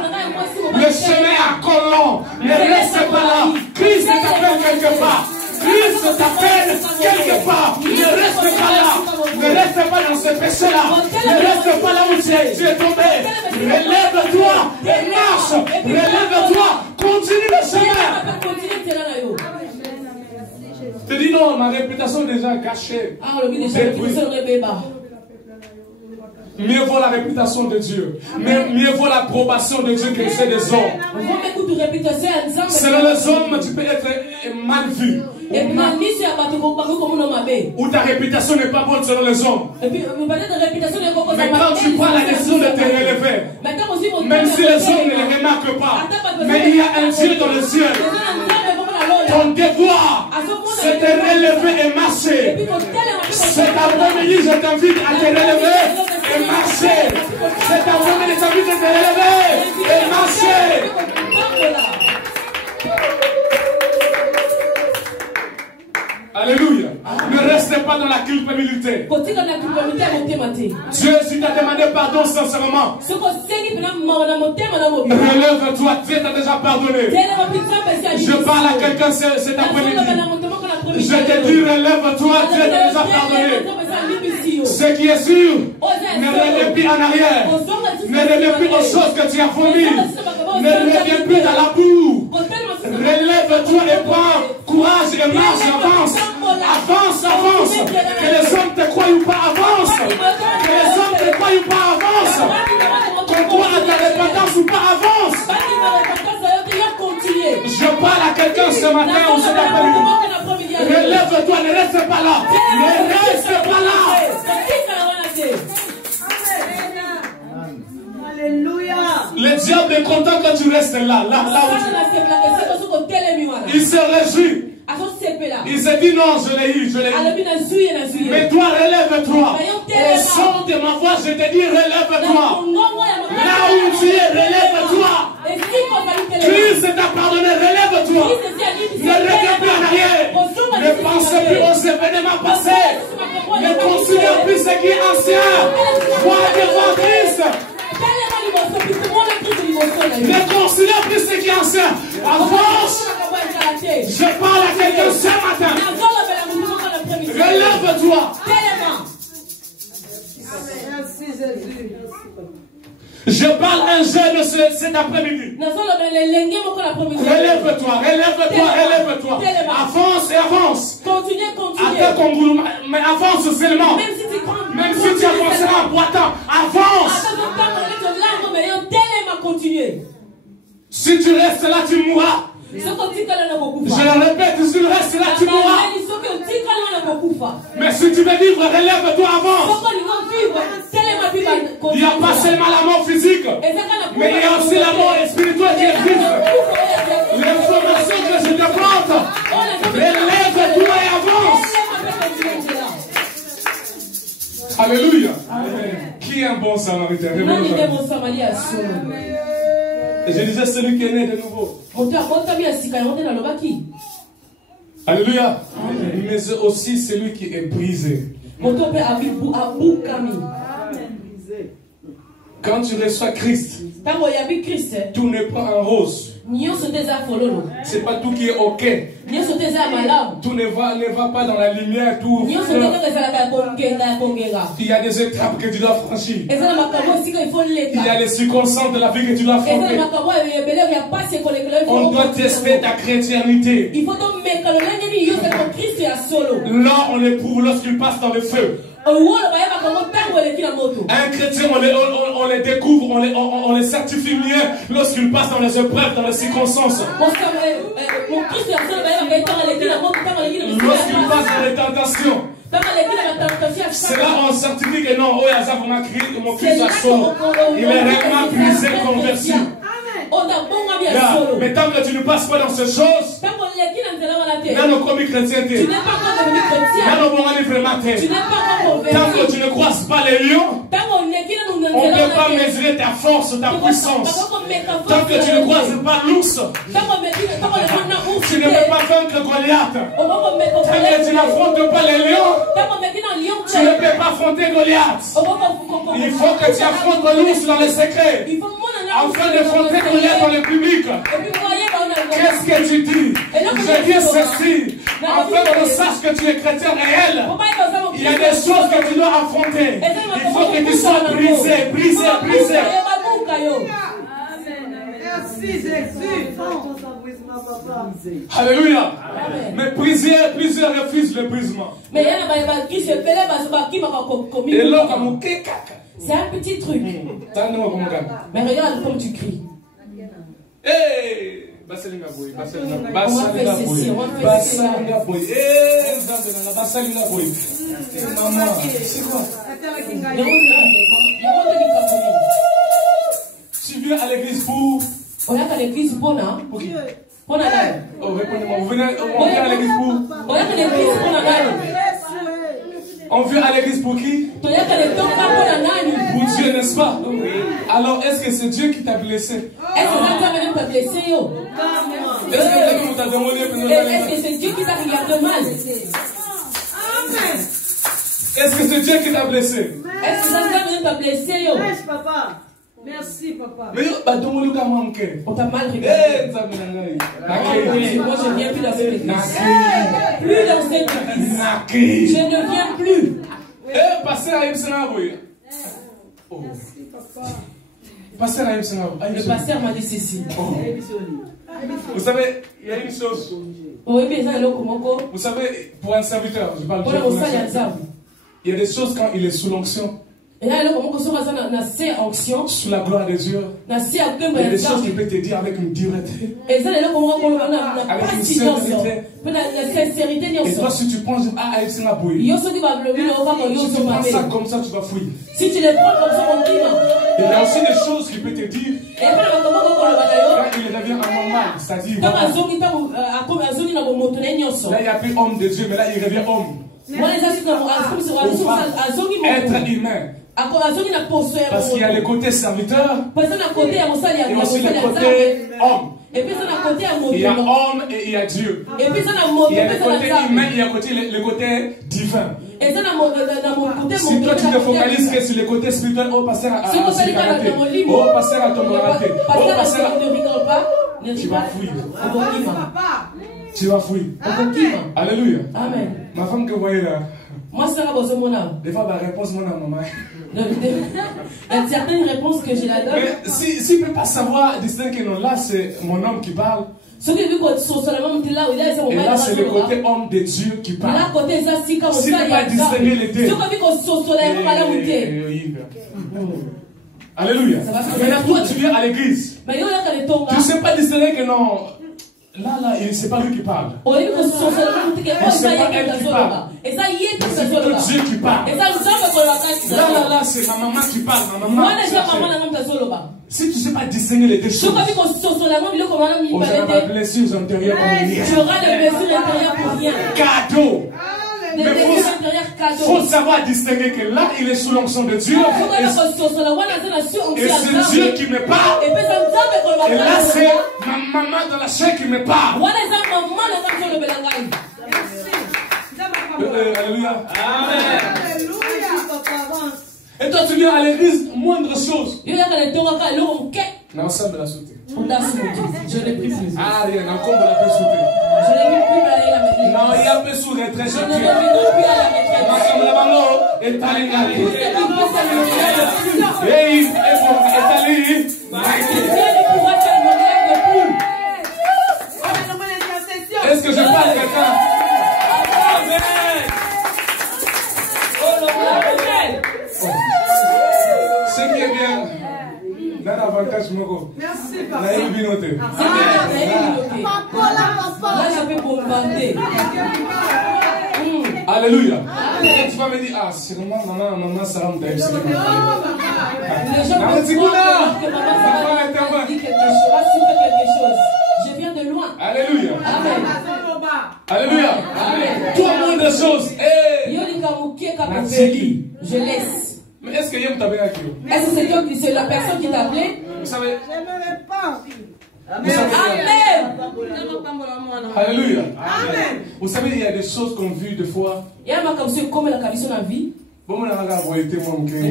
Le chemin à collant. Ne reste pas là. Christ t'appelle quelque part. Christ t'appelle quelque part. Ne reste pas là. Ne reste pas dans ce péché-là. Ne reste pas là où tu es tombé. Relève-toi et marche. Relève-toi. Continue le chemin. Je te dis non, ma réputation est déjà gâchée. Mieux vaut la réputation de Dieu. Mieux vaut l'approbation de Dieu que celle des hommes. Selon les hommes, tu peux être mal vu. Ou ta réputation n'est pas bonne selon les hommes. Mais quand tu prends la décision de te relever, même si les hommes ne le remarquent pas, mais il y a un Dieu dans le ciel. Ton devoir, c'est de relever et marcher. Cet après-midi, je t'invite à te relever et marcher. Cet après-midi, je t'invite à te relever et marcher. Alléluia. Ne restez pas dans la culpabilité. Dieu, si tu as demandé pardon sincèrement, Relève-toi, Dieu t'a déjà pardonné. Je parle à quelqu'un cet après-midi. Je te dis, relève-toi, Dieu t'a déjà pardonné. Ce qui est sûr, ne reviens plus en arrière. Ne reviens plus aux choses que tu as vomies. Ne reviens plus dans la boue. Relève-toi et prends courage et marche, avance. Avance, avance. Que les hommes te croient ou pas, avance. Que les hommes te croient ou pas, avance. Qu'on croit à ta repentance ou pas, avance. Je parle à quelqu'un ce matin ou cet après-midi. Relève-toi, ne reste pas là. Ne reste pas là. Alléluia. Le diable est content quand tu restes là où tu... Il se réjouit. Il se dit non, je l'ai eu, je l'ai eu. Mais toi, relève-toi. Au son de ma voix, je te dis relève-toi. Là où tu es, relève-toi. Christ t'a pardonné, relève-toi. Ne reviens plus en arrière. Ne pensez plus aux événements passés. Ne considère plus ce qui est ancien. Vois devant Christ. Ne considère plus ce qui est ancien. Avance. Je parle à quelqu'un ce matin. Relève-toi. Je parle à un jeune cet après-midi. Relève-toi, relève-toi, relève-toi. Avance et avance. Continue. Mais avance seulement. Même si tu avanceras en boitant, avance. Si tu restes là, tu mourras. Je le répète, si tu restes là, tu mourras. Mais si tu veux vivre, relève-toi avant. Il n'y a pas seulement la mort physique, mais il y a aussi la mort spirituelle qui est vive. L'information que je te porte, relève-toi et avance. Alléluia. Qui est un bon samaritain? Et je disais celui qui est né de nouveau. Alléluia. Mais aussi celui qui est brisé. Quand tu reçois Christ, tout n'est pas en rose. C'est pas tout qui est ok. Tout ne va pas dans la lumière. Tout il y a des étapes que tu dois franchir. Il y a les circonstances de la vie que tu dois affronter. On doit tester ta chrétienté. Là, on éprouve lorsqu'il passe dans le feu. Un chrétien, on les découvre, on les certifie mieux lorsqu'il passe dans les épreuves, dans les circonstances. Lorsqu'il passe dans les tentations. C'est là où on certifie que non, mon Christ a sauvé. Il est réellement brisé, converti. Mais tant que tu ne passes pas dans ces choses, tant que tu ne croises pas les lions, on ne peut pas mesurer ta force, ta puissance. Tant que tu ne croises pas l'ours, tu ne peux pas vaincre Goliath. Tant que tu n'affrontes pas les lions, tu ne peux pas affronter Goliath. Il faut que tu affrontes l'ours dans les secrets, afin d'affronter Goliath dans le public. Qu'est-ce que tu dis? Je dis ceci, afin qu'on sache que tu es chrétien réel. Il y a des choses que tu dois affronter. Il faut que tu sois brisé, brisé, brisé. Merci Jésus. Alléluia. Mais plusieurs refusent le brisement. Et là, c'est un petit truc. Mais regarde comme tu cries. Hey! On va faire ceci, on va faire ceci. C'est quoi? Tu viens à l'église pour... On est à l'église pour là. Ok. Pour là. Oh, répondez-moi. On vient à l'église pour... On est à l'église pour là. On vient à l'église pour qui? Pour Dieu, n'est-ce pas? Alors, est-ce que c'est Dieu qui t'a blessé? Est-ce que c'est Dieu qui t'a regardé mal? Est-ce que c'est Dieu qui t'a blessé? Est-ce que c'est Dieu qui t'a blessé? Merci, papa. Mais on t'a mal regardé. Moi, je ne viens plus dans cette église. Plus dans cette église. Je ne viens plus. Merci, papa. Le pasteur m'a dit ceci. Vous savez, il y a une chose. Vous savez, pour un serviteur, je parle il y a des choses quand il est sous l'onction. Sous la gloire de Dieu, il y a des choses qu'il peut te dire avec une dureté, avec une sincérité. Et toi, si tu penses si tu prends ça comme ça, tu vas fouiller. Si tu les prends comme ça, on dit. Il y a aussi des choses qu'il peut te dire quand il revient à normal, c'est-à-dire là il n'y a plus homme de Dieu, mais là il revient homme. Être humain. Parce qu'il y a le côté serviteur et aussi le côté homme. Il y a homme et il y a Dieu. Il y a le côté humain et il y a le côté divin. Si toi tu te focalises que sur le côté spirituel, oh pasteur à oh pasteur à ton oh pasteur tu vas fouiller. Tu vas fouiller. Alléluia. Amen. Ma femme que vous voyez là. Moi, c'est la bonne. Des fois, ma réponse, mon maman. Il y a certaines réponses que je la donne. Mais si ne peut pas savoir distinguer que non, là, c'est mon homme qui parle. Et là, c'est le côté homme de Dieu qui parle. Si tu ne peux pas distinguer les deux. Alléluia. Maintenant, toi, tu viens à l'église. Tu ne sais pas distinguer que non. Là, c'est pas lui qui parle. C'est pas elle qui parle. C'est plutôt Dieu qui parle. Là, c'est ma maman qui parle. Ma maman. Si tu ne sais pas distinguer les deux choses, on aura des blessures intérieures pour rien. Cadeau. Mais il faut savoir distinguer que là, il est sous l'onction de Dieu. Et c'est Dieu qui me parle. Et là, c'est ma maman dans la chair qui me parle. Alléluia. Amen. Et toi, tu viens à l'église, moindre chose. Non, ça me l'a sauté. Je l'ai pris plus. Ah, rien, encore on l'a fait sauter. Je l'ai mis plus à la maîtrise. Non, il y a un peu sous les très Je ne l'ai mis plus à la maîtrise. Ma femme la ballon est allée. Et est allée. Est-ce que je parle à quelqu'un? Ce qui est bien, dans l'avantage, merci, papa. Là, je peux bombarder. Alléluia. Tu vas me dire, ah, sûrement, maman, ça va me dire. Les gens vont croire que maman dit quelque chose. Je viens de loin. Alléluia. Amen. Alléluia. Amen. Tout le monde des choses. Je laisse. Mais est-ce que Yem t'a bien accueilli? Est-ce que c'est la personne qui t'a appelé? Vous savez. J'aimerais pas. Amen. Alléluia. Amen. Vous savez, il y a des choses qu'on vit des fois. Il y a comme la condition de la vie. Ne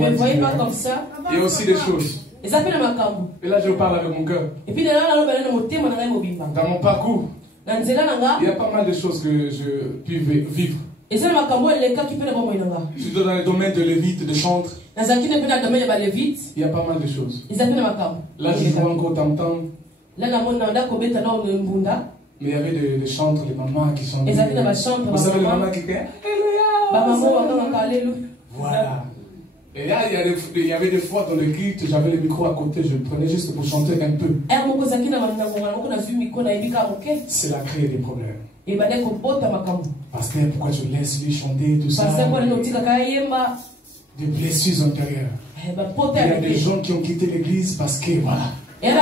me voyez pas comme ça. Il y a aussi des choses. Et là, je parle avec mon cœur. Et puis, dans mon parcours, il y a pas mal de choses que je puis vivre. Surtout dans le domaine de lévite, de chantre. Il y a pas mal de choses. Là, je vois encore tam-tam. Mais il y avait des chantres, les mamans qui sont. Vous savez, les mamans qui crient Alléluia. Voilà. Et là, il y avait des fois dans le culte, j'avais le micro à côté, je prenais juste pour chanter un peu. C'est la créer des problèmes. Parce que pourquoi tu laisses lui chanter tout ça? Des blessures intérieures. Il y a des gens qui ont quitté l'église parce que voilà. J'étais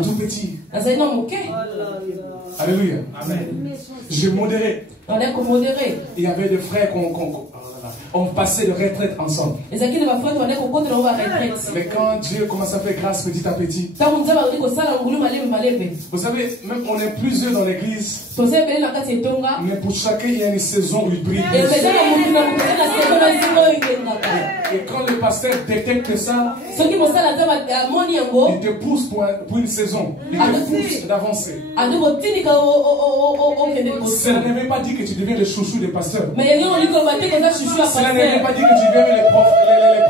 tout petit. Alléluia. Amen. Je modérais. Il y avait des frères on passait de retraite ensemble. Mais quand Dieu commence à faire grâce petit à petit, vous savez, même on est plusieurs dans l'église, mais pour chacun il y a une saison où il brille. Et quand le pasteur détecte ça, il te pousse pour une saison. Il te pousse d'avancer. Cela ne veut pas dire que tu deviens le chouchou des pasteurs. Cela ne veut pas dire que tu deviens les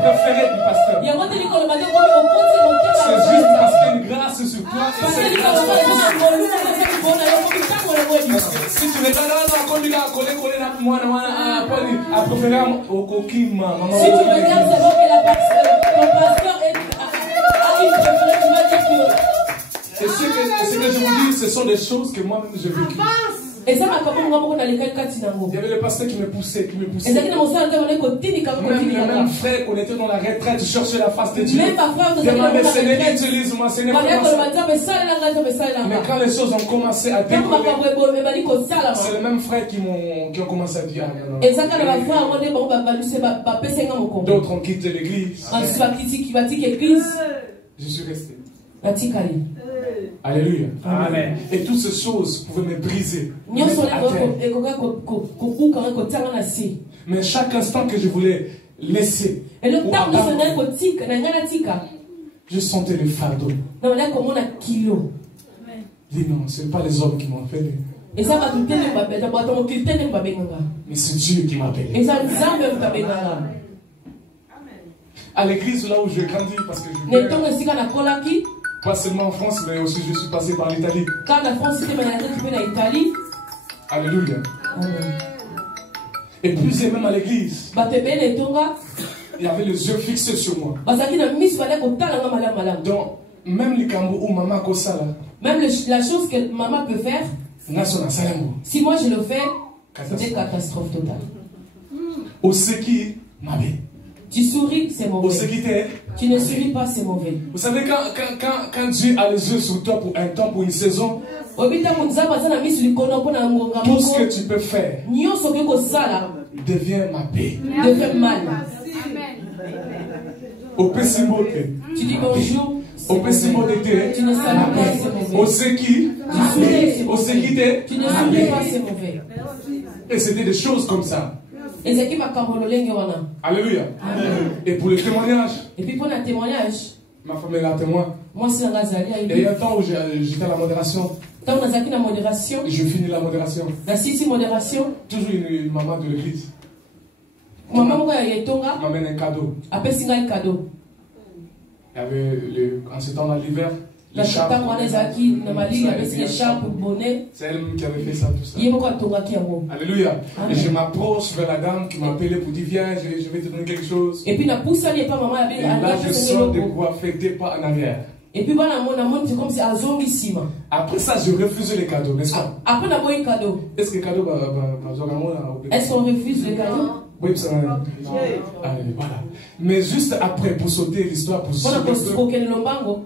préférés du pasteur. C'est juste parce qu'il y a une grâce sur toi. Si tu regardes ton pasteur a une préférence, tu vas dire que... Et ce que je vous dis, ce sont des choses que moi-même j'ai vécues. Il y avait le pasteur qui me poussait, Même le même frère qu'on était dans la retraite, cherchait la face de Dieu. Demandait, Seigneur, utilise-moi, Seigneur. Mais quand les choses ont commencé à décoller, c'est le même frère qui ont commencé à dire, d'autres ont quitté l'église. Je suis resté. Alléluia. Amen. Et toutes ces choses pouvaient me briser. Mais chaque instant que je voulais laisser, je sentais le fardeau. Dis non, ce n'est pas les hommes qui m'ont appelé. Mais c'est Dieu qui m'a appelé. À l'église là où je grandis, parce que je pas seulement en France, mais aussi je suis passé par l'Italie. Alléluia. Et plus et même à l'église, il y avait les yeux fixés sur moi. Donc, même les Cambou ou Maman Kosala, même la chose que maman peut faire, si moi je le fais, c'est une catastrophe totale. Tu souris, c'est mauvais. Tu ne souris pas, c'est mauvais. Vous savez, quand Dieu a les yeux sur toi pour un temps, pour une saison, tout ce que tu peux faire devient ma paix. Devient mal. Au symbole. Tu dis bonjour. Au symbole d'été. Tu ne salues pas, c'est mauvais. Au séquité. Tu ne souris pas, c'est mauvais. Et c'était des choses comme ça. Alléluia. Et pour le témoignage, et puis pour le témoignage, ma femme est là témoin. Moi c'est la Et il y a un temps où j'étais à la modération. Je finis la modération. Toujours une maman de l'église. M'amène un cadeau. Il y avait en ce temps dans l'hiver. C'est elle qui avait fait ça, tout ça. Alléluia. Et je m'approche vers la dame qui m'a appelé pour dire viens, je vais te donner quelque chose. Et là, je sens des voix affectées par en arrière. Après ça, je refuse les cadeaux, n'est-ce pas? Est-ce que les cadeaux, est-ce qu'on refuse les cadeaux? Oui, ça va. Voilà. Mais juste après, pour sauter l'histoire,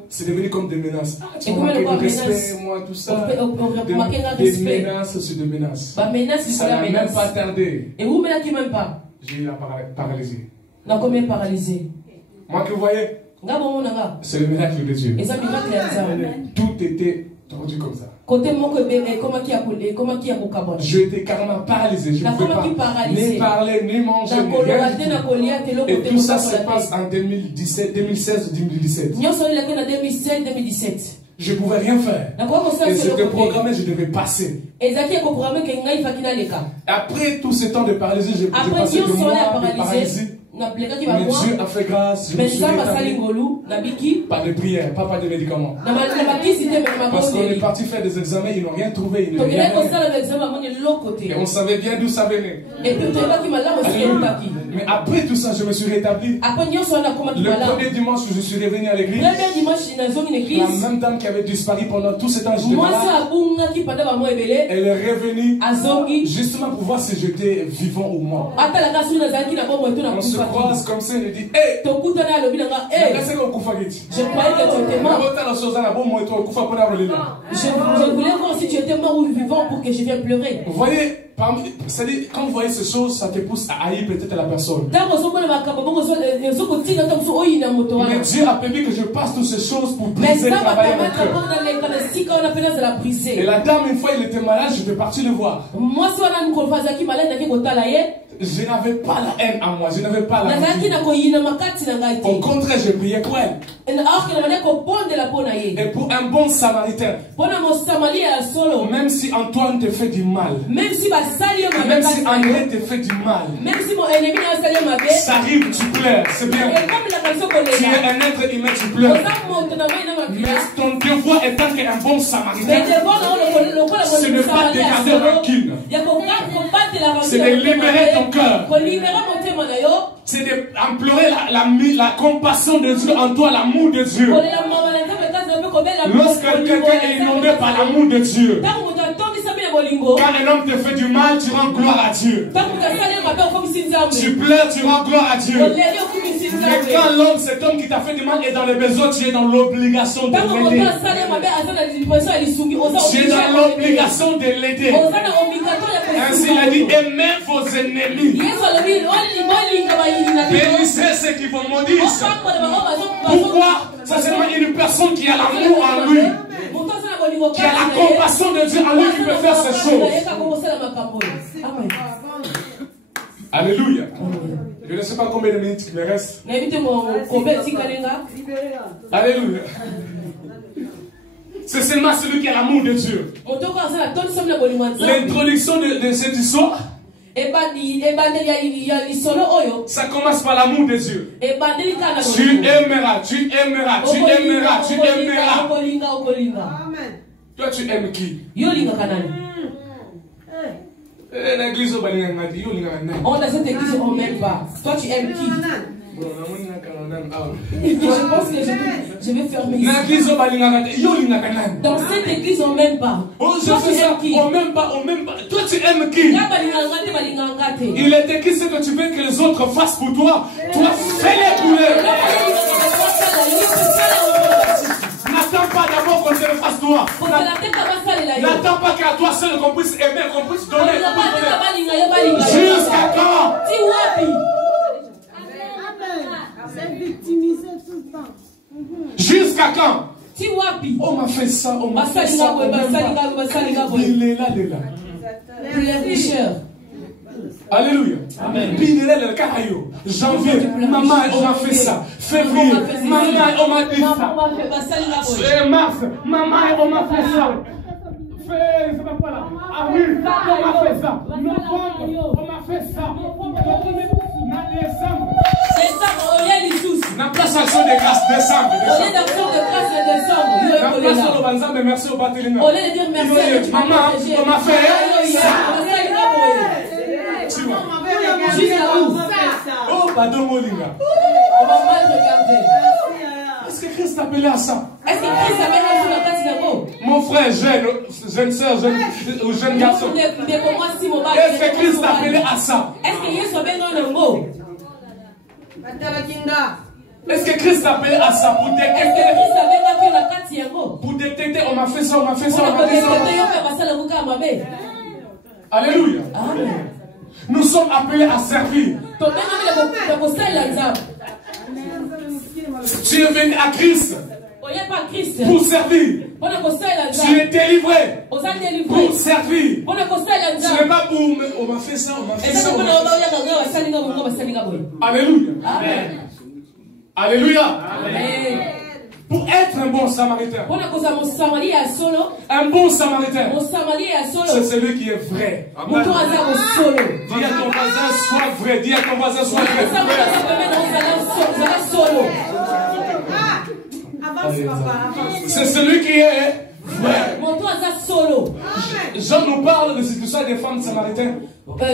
c'est devenu comme des menaces. Ah, tu manques de respect, moi, tout ça. Des menaces sur des menaces. Ça n'a même pas tardé. Et vous, mais même pas. J'ai eu la paralysie. Combien paralysé? Moi que vous voyez, c'est le miracle de Dieu. Tout était tordu comme ça. Je étais carrément paralysé. Je ne pouvais pas ni parler, ni manger, ni rien. Et tout ça se passe en 2017, 2016 ou 2017. Je ne pouvais rien faire. Et c'était programmé, je devais passer. Après tout ce temps de paralysie, j'ai passé 2 mois de paralysie. Mais Dieu a fait grâce. Je me suis rétabli par des prières, pas par des médicaments. Parce qu'on est parti faire des examens, ils n'ont rien trouvé. Et on savait bien d'où ça venait. Mais après tout ça, je me suis rétabli. Le premier dimanche où je suis revenu à l'église, la même dame qui avait disparu pendant tout ce temps, elle est revenue justement pour voir si j'étais vivant ou mort. On se croise comme ça, il dit hey! Je croyais que tu étais mort. Je voulais voir si tu étais mort ou vivant pour que je vienne pleurer. Vous voyez, quand vous voyez ces choses, ça te pousse à haïr peut-être la personne. Mais Dieu a permis que je passe toutes ces choses pour briser le travail à mon cœur. Et la dame, une fois, il était malade, je vais partir le voir. je n'avais pas la haine en moi, je n'avais pas la haine. Au contraire, je priais pour elle. Et pour un bon samaritain, même si Antoine te fait du mal, même si André te fait du mal, ça arrive, tu pleures, c'est bien. Tu es un être humain, tu pleures. Mais ton devoir étant qu'un bon samaritain, ce n'est pas de garder rancune. C'est de libérer ton cœur. C'est d'implorer la compassion de Dieu en toi, l'amour de Dieu. Lorsque quelqu'un est inondé par l'amour de Dieu, quand un homme te fait du mal, tu rends gloire à Dieu. Tu pleures, tu rends gloire à Dieu. Mais quand l'homme, cet homme qui t'a fait du mal est dans les besoins, tu es dans l'obligation de l'aider. Tu es dans l'obligation de l'aider. Ainsi il a dit, aimez vos ennemis. Bénissez ceux qui vous maudissent. Pourquoi? Ça c'est une personne qui a l'amour en lui, qui a la compassion de Dieu en lui, qui peut faire ces choses. Alléluia. Je ne sais pas combien de minutes il me reste. Alléluia. C'est seulement celui qui a l'amour de Dieu. L'introduction de cette histoire, ça commence par l'amour de Dieu. Tu aimeras, tu aimeras, tu aimeras, tu aimeras. Toi tu aimes qui? On a cette église, on n'aime pas. Toi tu aimes qui? Je pense que je vais fermer ici. Dans cette église, on m'aime pas. Toi tu aimes qui? On m'aime pas, on m'aime pas. Toi tu aimes qui? Il est écrit ce que tu veux que les autres fassent pour toi. Toi fais-les pour eux. N'attends pas d'abord qu'on te le fasse toi. N'attends pas qu'à toi seul qu'on puisse aimer, qu'on puisse donner. Jusqu'à quand? Jusqu'à quand? On m'a fait ça, on m'a fait ça. Il est là, il est là. Alléluia. Amen. Janvier, maman, on m'a fait ça. Février, maman, on m'a dit ça. Mars, maman, on m'a fait ça. Avril, on m'a fait ça. Novembre, on m'a fait ça. Décembre. La place action de grâce, décembre. La place de Banza, mais merci au Batelina. Au lieu de dire merci, maman, on m'a fait ça. Jusqu'à où? Oh, pardon, Molinga. On va mal regarder. Est-ce que Christ appelait à ça? Est-ce que Christ appelait à ça? Mon frère, jeune soeur, jeune garçon. Est-ce que Christ appelait à ça? Est-ce que Jésus appelait un mot? Est-ce que Christ appelait à ça pour détecter? Pour détecter, on m'a fait ça, on m'a fait ça, on m'a fait ça. Alléluia. Amen. Nous sommes appelés à servir. Tu es venu à Christ pour servir. Tu es délivré pour servir. Ce n'est pas pour on m'a fait ça, on m'a fait ça. Alléluia. Amen. Alléluia. Amen. Pour être un bon samaritain, un bon samaritain, c'est celui qui est vrai. Amen. Dis à ton voisin, sois vrai. Dis à ton voisin, sois vrai. C'est celui qui est vrai. Jean nous parle de cette histoire des femmes samaritaines. L'heure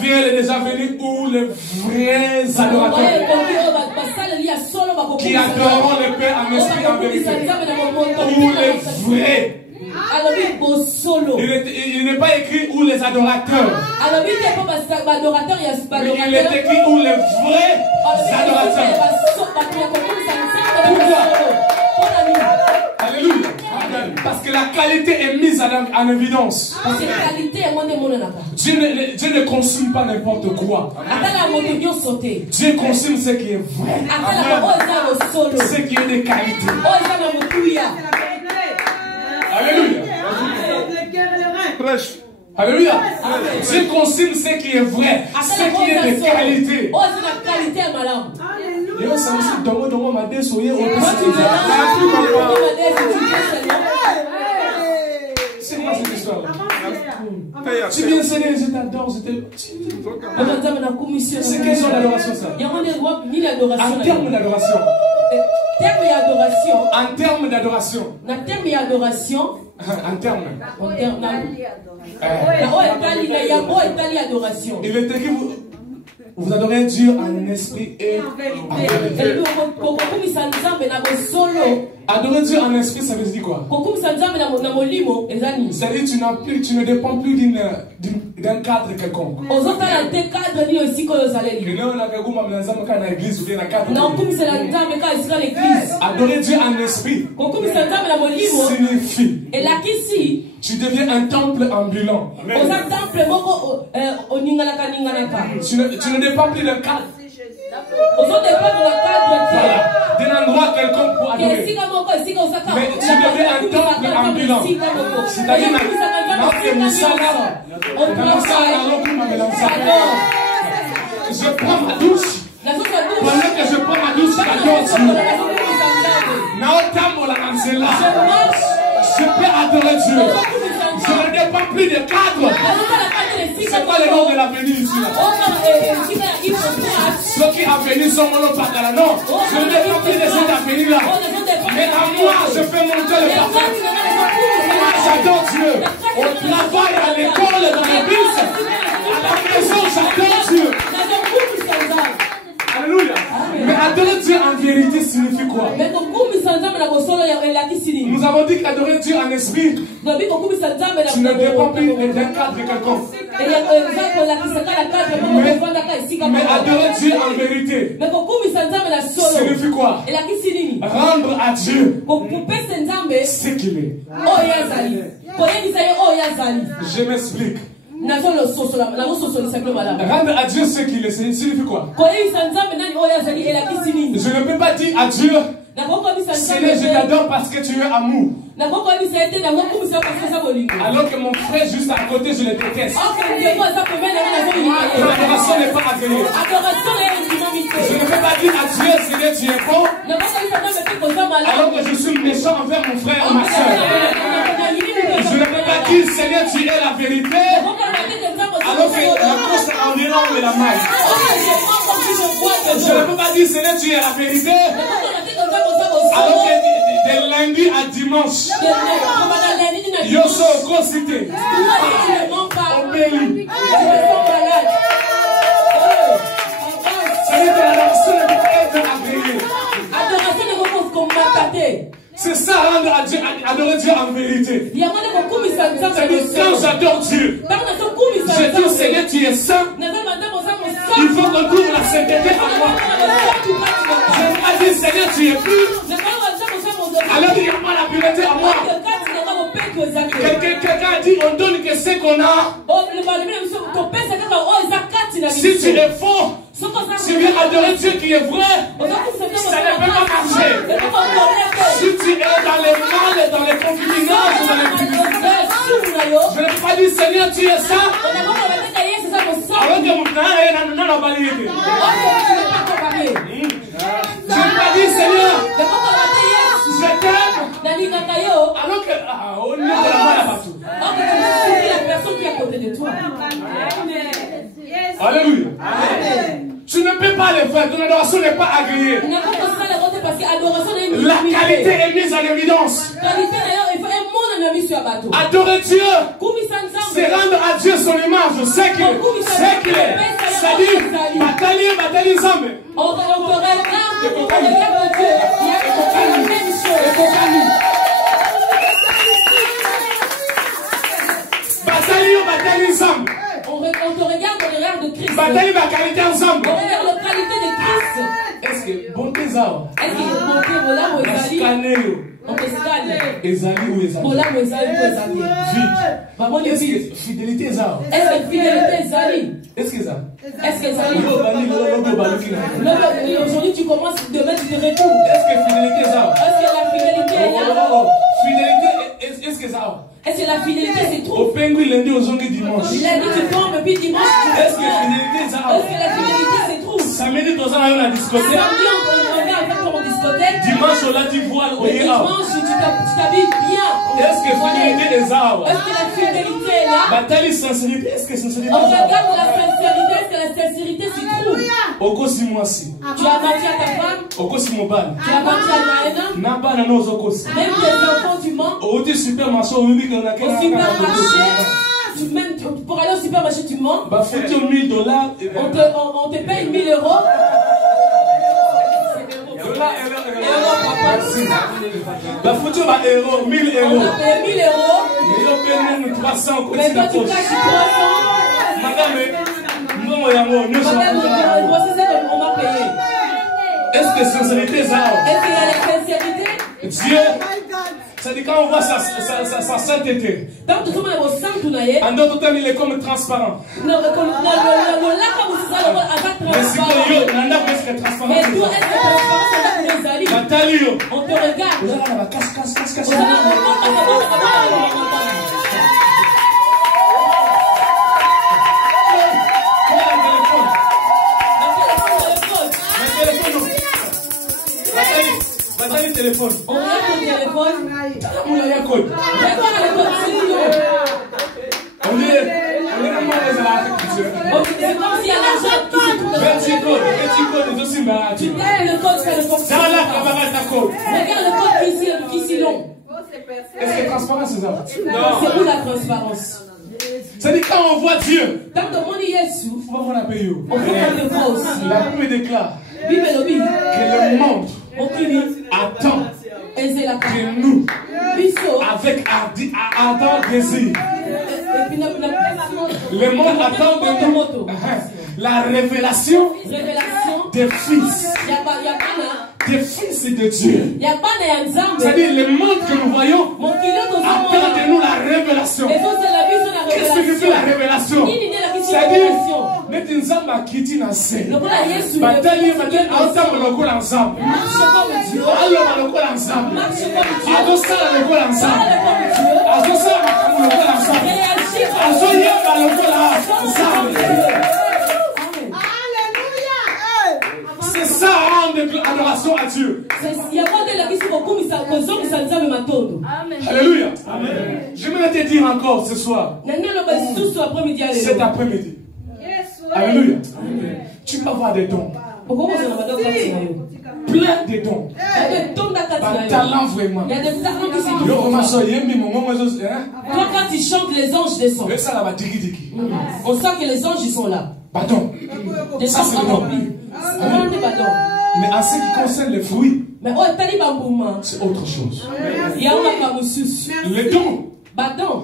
vient, elle est déjà venue où les vrais adorateurs qui adoreront le Père en esprit en vérité. Où les vrais. Il n'est pas écrit où les adorateurs. Mais il est écrit où les vrais adorateurs. Pourquoi? Alléluia. Parce que la qualité est mise en évidence. Dieu ne consomme pas n'importe quoi. Dieu consomme ce qui est vrai. Ce qui est de qualité. Alléluia. Prêche. Alléluia. Dieu consigne ce qui est vrai, ce qui est de qualité. Oh, c'est la qualité à madame. Yo, ça me dit, dongo, ma dé, soyez au c'est quoi cette histoire? Tu viens Seigneur, je t'adore, je t'aime. C'est quelle sorte d'adoration ça? En En termes d'adoration. En termes d'adoration. En termes d'adoration. En termes. Il est écrit, vous adorez Dieu en esprit et en vérité. Adorer Dieu en esprit, ça veut dire quoi? C'est-à-dire tu ne dépends plus d'un cadre quelconque. Adorer Dieu en esprit signifie tu deviens un temple ambulant. Tu ne dépends plus d'un cadre. Voilà, d'un endroit quelconque pour adorer. Mais tu deviens un temple ambulant. C'est-à-dire je prends ma douche. Pendant que je prends ma douche, j'adore Dieu. Je peux adorer Dieu. Je ne dépends plus de cadre. C'est quoi le nom de l'avenir ici? Ceux qui avenir sont monopatala. Non, je ne dépends plus de cet avenir-là. Mais à moi, je fais monter le parfum. Moi, j'adore Dieu. Au travail, à l'école, dans le bus, à la maison, j'adore Dieu. Alléluia. Mais adorer Dieu en vérité signifie quoi? Nous avons dit qu'adorer Dieu en esprit, tu ne dépends plus d'un cadre quelconque. Mais adorer Dieu en vérité signifie quoi? Rendre à Dieu ce qu'il est. Je m'explique. Rendre à Dieu ce qu'il est, ça signifie quoi? Je ne peux pas dire à Dieu, Seigneur, je t'adore parce que tu es amour. Alors que mon frère juste à côté, je le déteste. L'adoration n'est pas agréée. Je ne peux pas dire à Dieu, Seigneur, tu es bon, alors que je suis méchant envers mon frère ou ma soeur. Je ne peux pas dire, Seigneur, tu es la vérité, alors que la cause environ de la maille. Je ne peux pas dire, Seigneur, tu es la vérité, alors que de lundi à dimanche, yo so cité. Obéi. C'est-à-dire que l'adoration ne peut pas être agréée. C'est ça, adorer Dieu en vérité. C'est-à-dire quand j'adore Dieu, je dis Seigneur, tu es saint. Il faut qu'on trouve la sainteté en moi. Je ne vais pas dire Seigneur, tu es pur. Alors il n'y a pas la pureté en moi. Quelqu'un a dit on donne que ce qu'on a. Si tu es faux, tu viens adorer Dieu qui est vrai, ça ne peut pas marcher. Si tu es dans les mal, dans les concubinages, dans les publicités, je ne peux pas dire Seigneur, tu es ça. Alors que mon frère est dans la balayée. Je ne peux pas dire Seigneur, je t'aime. Alors que on est dans la main partout. Alléluia. Tu ne peux pas le faire. Ton adoration n'est pas agréée. La qualité est mise en évidence. Adorer Dieu, c'est rendre à Dieu son image. C'est qu'il est. C'est-à-dire, batailler Zambé. On regarde Dieu. Bataille ensemble. On te regarde dans le regard de Christ. Bataille la qualité ensemble. On regarde la qualité de Christ. Est-ce que bonté ça? Est-ce que bonté voilà ou ezali? On te scanne. Ezali ou ezali? Voilà ou ezali ou ezali? Vite. Est-ce que fidélité ça? Est-ce que fidélité ezali? Est-ce que ça? Est-ce que ezali? Aujourd'hui tu commences, demain tu te retournes. Est-ce que fidélité ça? Est-ce que la fidélité est là? Fidélité, est-ce que ça? Est-ce que la fidélité c'est trop? Au pingouin lundi aux ongles dimanche. Il a dit tu tombes puis dimanche tu Est-ce que la fidélité ça? Est-ce que la fidélité c'est trop? Samedi dans la discothèque. Samedi on va avec ton discothèque. Dimanche on a du voile au dimanche tu t'habilles bien. Est-ce que la fidélité est là? Est-ce que la fidélité est là? Bataille sincérité. Est-ce que sincérité? On regarde la sincérité. Est-ce que la sincérité s'y trouve? Okosi mwasi. Tu as menti à ta femme? Okosi mobile. Tu as menti à Naena? Naba na no okosi. Même tes enfants tu mens? Au supermarché on dit qu'on a au supermarché. Même pour aller au supermarché tu mens? Bah faut-il $1000. On te paye 1000 euros. Bah faut-il bah euros, 1000 euros. On a payé 1000 euros. Mais on paye même 300. Mais toi tu caches 300. Madame, moi c'est ça qu'on m'a payé. est-ce que sincérité ça? Est-ce qu'il y a la sincérité? Dieu, ça dit quand on voit sa sainteté. En d'autres termes, il est comme transparent. Mais toi, est-ce que transparent? On te regarde. Bataille téléphone. On regarde ton téléphone. On a un code. C'est comme s'il y a l'argent qui se trouve dans petit code aussi mal. Tu tapes le code, ça ne fonctionne pas. Regarde le code qui est si long. Est-ce que transparent c'est ça? C'est où la transparence? Ça dit quand on voit Dieu, quand on voit Jésus, on va voir la paix. On peut le voir aussi. La Bible déclare que le monde attend que nous, avec ardent désir, le monde attend de nous la révélation des fils. Des fils de Dieu. C'est-à-dire le monde que nous voyons attend de nous la révélation. Qu'est-ce que fait la révélation? C'est-à-dire, mettre une zambe à quitter na se. Bataille ensemble le goal ensemble. Alors le goal ensemble. Adossa le goal ensemble. Adossa le goal ensemble. Azoya le goal ensemble. C'est ça rendre adoration à Dieu. Alléluia. Je vais te dire encore ce soir. Cet après-midi. Alléluia. Tu vas avoir des dons. Plein de dons. Il y a des dons dans ta vie. Talent vraiment. Il y a des talents qui sont là. Toi, quand tu chantes, les anges descendent. On sent que les anges ils sont là. Pardon. Ça, c'est le mais en ce qui concerne les fruits, c'est autre chose. Les dons,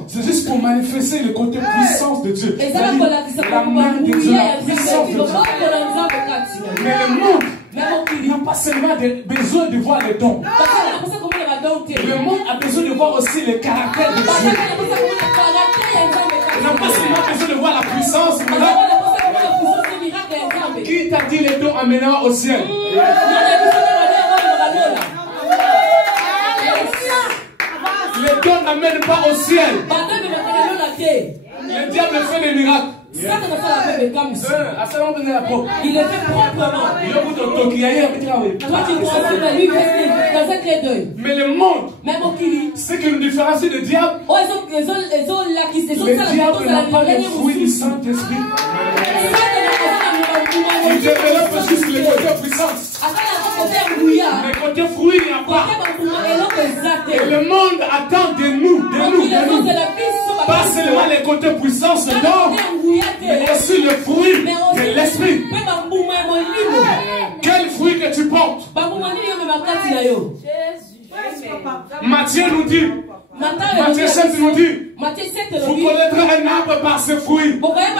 c'est juste pour manifester le côté puissance de Dieu. La main de Dieu, la puissance de Dieu. Mais le monde n'a pas seulement besoin de voir les dons. Le monde a besoin de voir aussi le caractère de Dieu. Il n'a pas seulement besoin de voir la puissance, mais qui t'a dit les dons amènera au ciel? Les dons n'amènent pas au ciel. Le diable fait des miracles. Il le fait proprement. Toi, tu transformes lui dans un clé d'œil. Mais le monde, ce qui nous différencie du diable, le diable n'a pas le fruit du Saint-Esprit. Il développe juste le côté puissance. Le côté fruit, il n'y a pas. Et le monde attend de nous. Pas seulement le côté puissance dedans, mais aussi le fruit de l'esprit. Quel fruit que tu portes? Matthieu nous dit, Matthieu 7 nous dit, vous connaîtrez un arbre par ses fruits. Vous regardez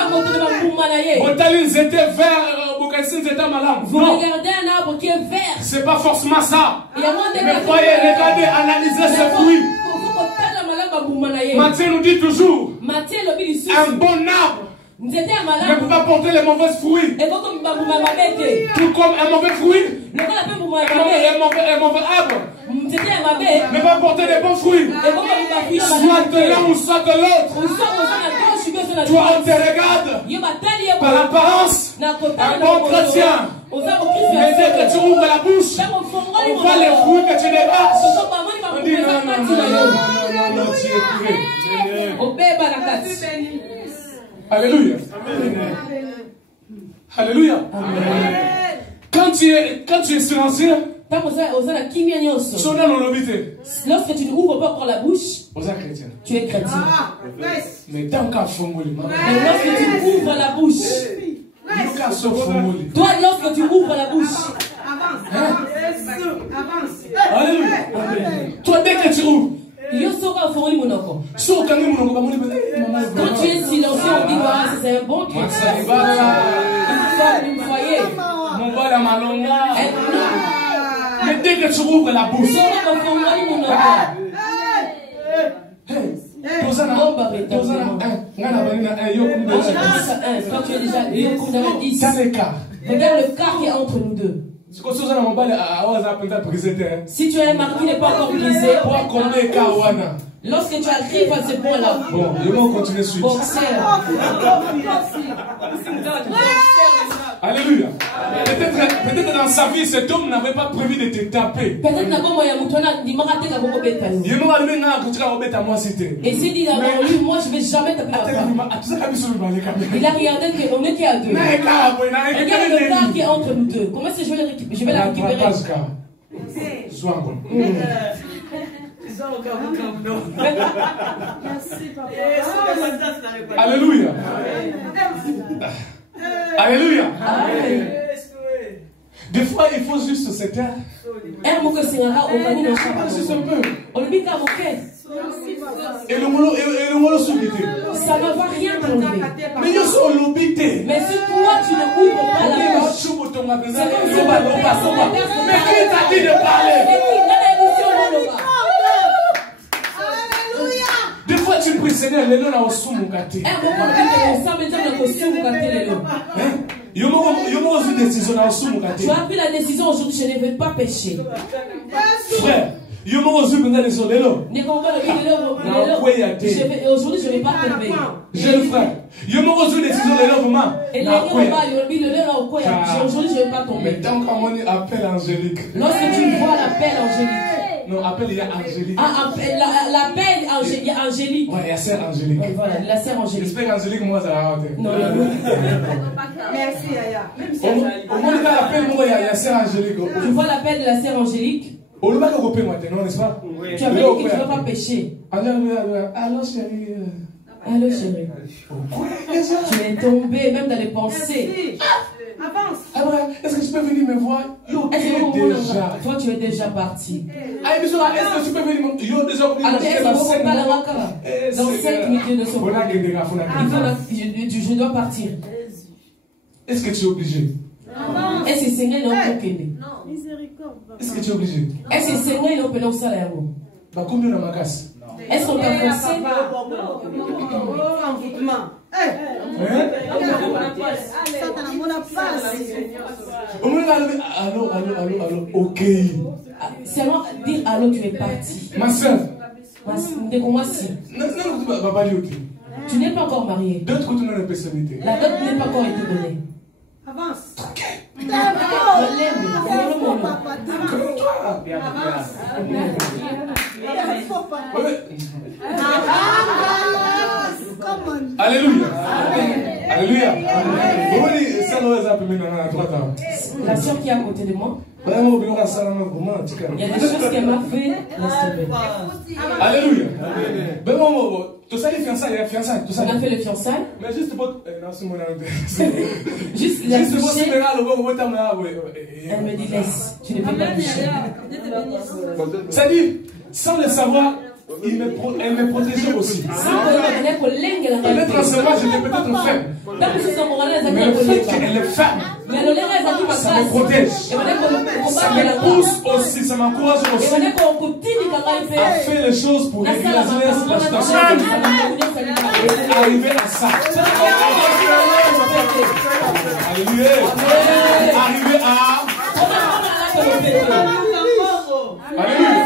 un arbre qui est vert. C'est pas forcément ça. Mais voyez, regardez, analysez ses fruits. Matthieu nous dit toujours, un bon arbre ne peut pas porter les mauvais fruits. Tout comme un mauvais fruit, un mauvais arbre ne va porter des bons fruits. Soit de l'un ou soit de l'autre. Toi, on te regarde par l'apparence, un bon chrétien. Mais dès que tu ouvres la bouche, on voit les fruits que tu dégages. On dit non, tu es puré. Alléluia. Alléluia. Quand tu es silencieux, lorsque tu ne ouvres pas encore la bouche, tu es chrétien. Mais lorsque tu ouvres la bouche, toi, lorsque tu ouvres la bouche, Alléluia. Toi, dès que tu ouvres, quand tu es silencieux, on dit voilà, c'est un bon truc. Mais dès que tu ouvres la bouche, quand tu es déjà regarde le quart qui est entre nous deux. Si tu as un mari qui n'est pas encore brisé, lorsque tu arrives à ce point-là, Alléluia. Peut-être dans sa vie, cet homme n'avait pas prévu de te taper. Et s'il dit d'abord, lui, moi je ne vais jamais taper la femme. Il a regardé qu'on était à deux. Regarde le quart qui est entre nous deux. Comment est-ce que je vais la récupérer? Alléluia. Alléluia. Des fois, il faut juste se taire. Juste un peu. Et le molo s'oublie. Ça ne va rien t'enlever. Mais si toi, tu ne ouvres pas la bouche, c'est comme si mais qui t'a dit de parler? Des fois, tu pries, Seigneur, les noms sont mon gâté. Tu as pris la décision aujourd'hui, je ne vais pas pécher. Frère, aujourd'hui, je ne vais pas tomber. Jeune frère, aujourd'hui, je ne vais pas tomber. Mais tant qu'on appelle angélique. Lorsque tu vois l'appel angélique. Non, appel, il y a angélique. L'appel angélique. Ouais, il y a sœur angélique. Ouais, voilà, la sœur angélique. J'espère qu'angélique, moi, ça va rater. Non. Merci, Aya. Au moins, l'appel, moi, il y a sœur angélique. Tu vois l'appel de la sœur angélique? On le va le repérer maintenant, n'est-ce pas? Tu as dit que tu ne vas pas pécher. Allô, chérie. Allô, chérie. Tu es tombé, même dans les pensées. Avance. Est-ce que tu peux venir me voir? Toi, tu es déjà parti. Est-ce que tu peux venir me voir? Dans 5 minutes de son je dois partir. Est-ce que tu es obligé? Est-ce que Seigneur est encore Non. Miséricorde. Est-ce que tu es obligé? Est-ce que Seigneur est encore salaire? Combien on a ma casse? Est-ce qu'on t'a forcé? Allô, ok. Seulement dire allô, tu es parti. Ma soeur. Tu n'es pas encore marié. La dot n'est pas encore été donnée. Avance. Alléluia. Alléluia. La soeur qui est à côté de moi, il y a des choses qu'elle m'a fait. Alléluia. On a fait le fiançailles. Mais juste pour. Juste la toucher. Elle me dit laisse, tu ne peux pas toucher. C'est-à-dire, sans le savoir, elle me protégeait aussi. Peut-être en ce moment, j'étais peut-être faible. Mais le fait qu'elle est femme, ça me protège. Ça me pousse aussi, ça m'encourage aussi à faire les choses pour régulariser la situation et arriver à ça. Alléluia. Arriver à... Alléluia.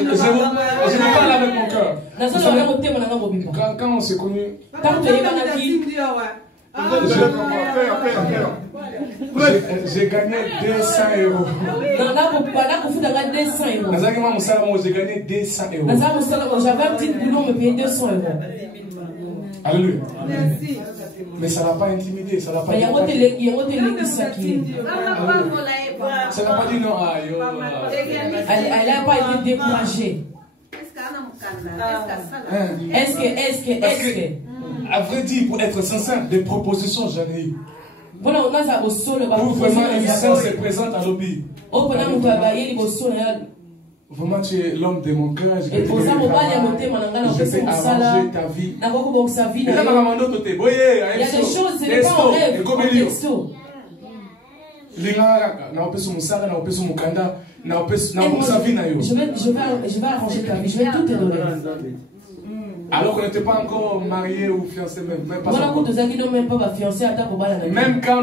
Je me parle avec mon cœur. Quand on s'est connus, j'ai gagné 200 euros. J'ai gagné 200 euros. J'avais un petit boulot, on me payait 200 euros. Alléluia. Mais ça ne l'a pas intimidé. Ça ne l'a pas dit. Ça n'a pas dit non. Elle n'a pas été découragée. Est-ce que à vrai dire, pour être sincère, des propositions, j'en ai eu. Pour vraiment une mission se présente à l'objet. Vraiment, tu es l'homme de mon cœur. Je peux arranger ta vie. Il y a des choses, ce n'est pas un rêve. Je vais arranger ta vie. Je vais tout te donner. Alors qu'on n'était pas encore mariés ou fiancés même. Même quand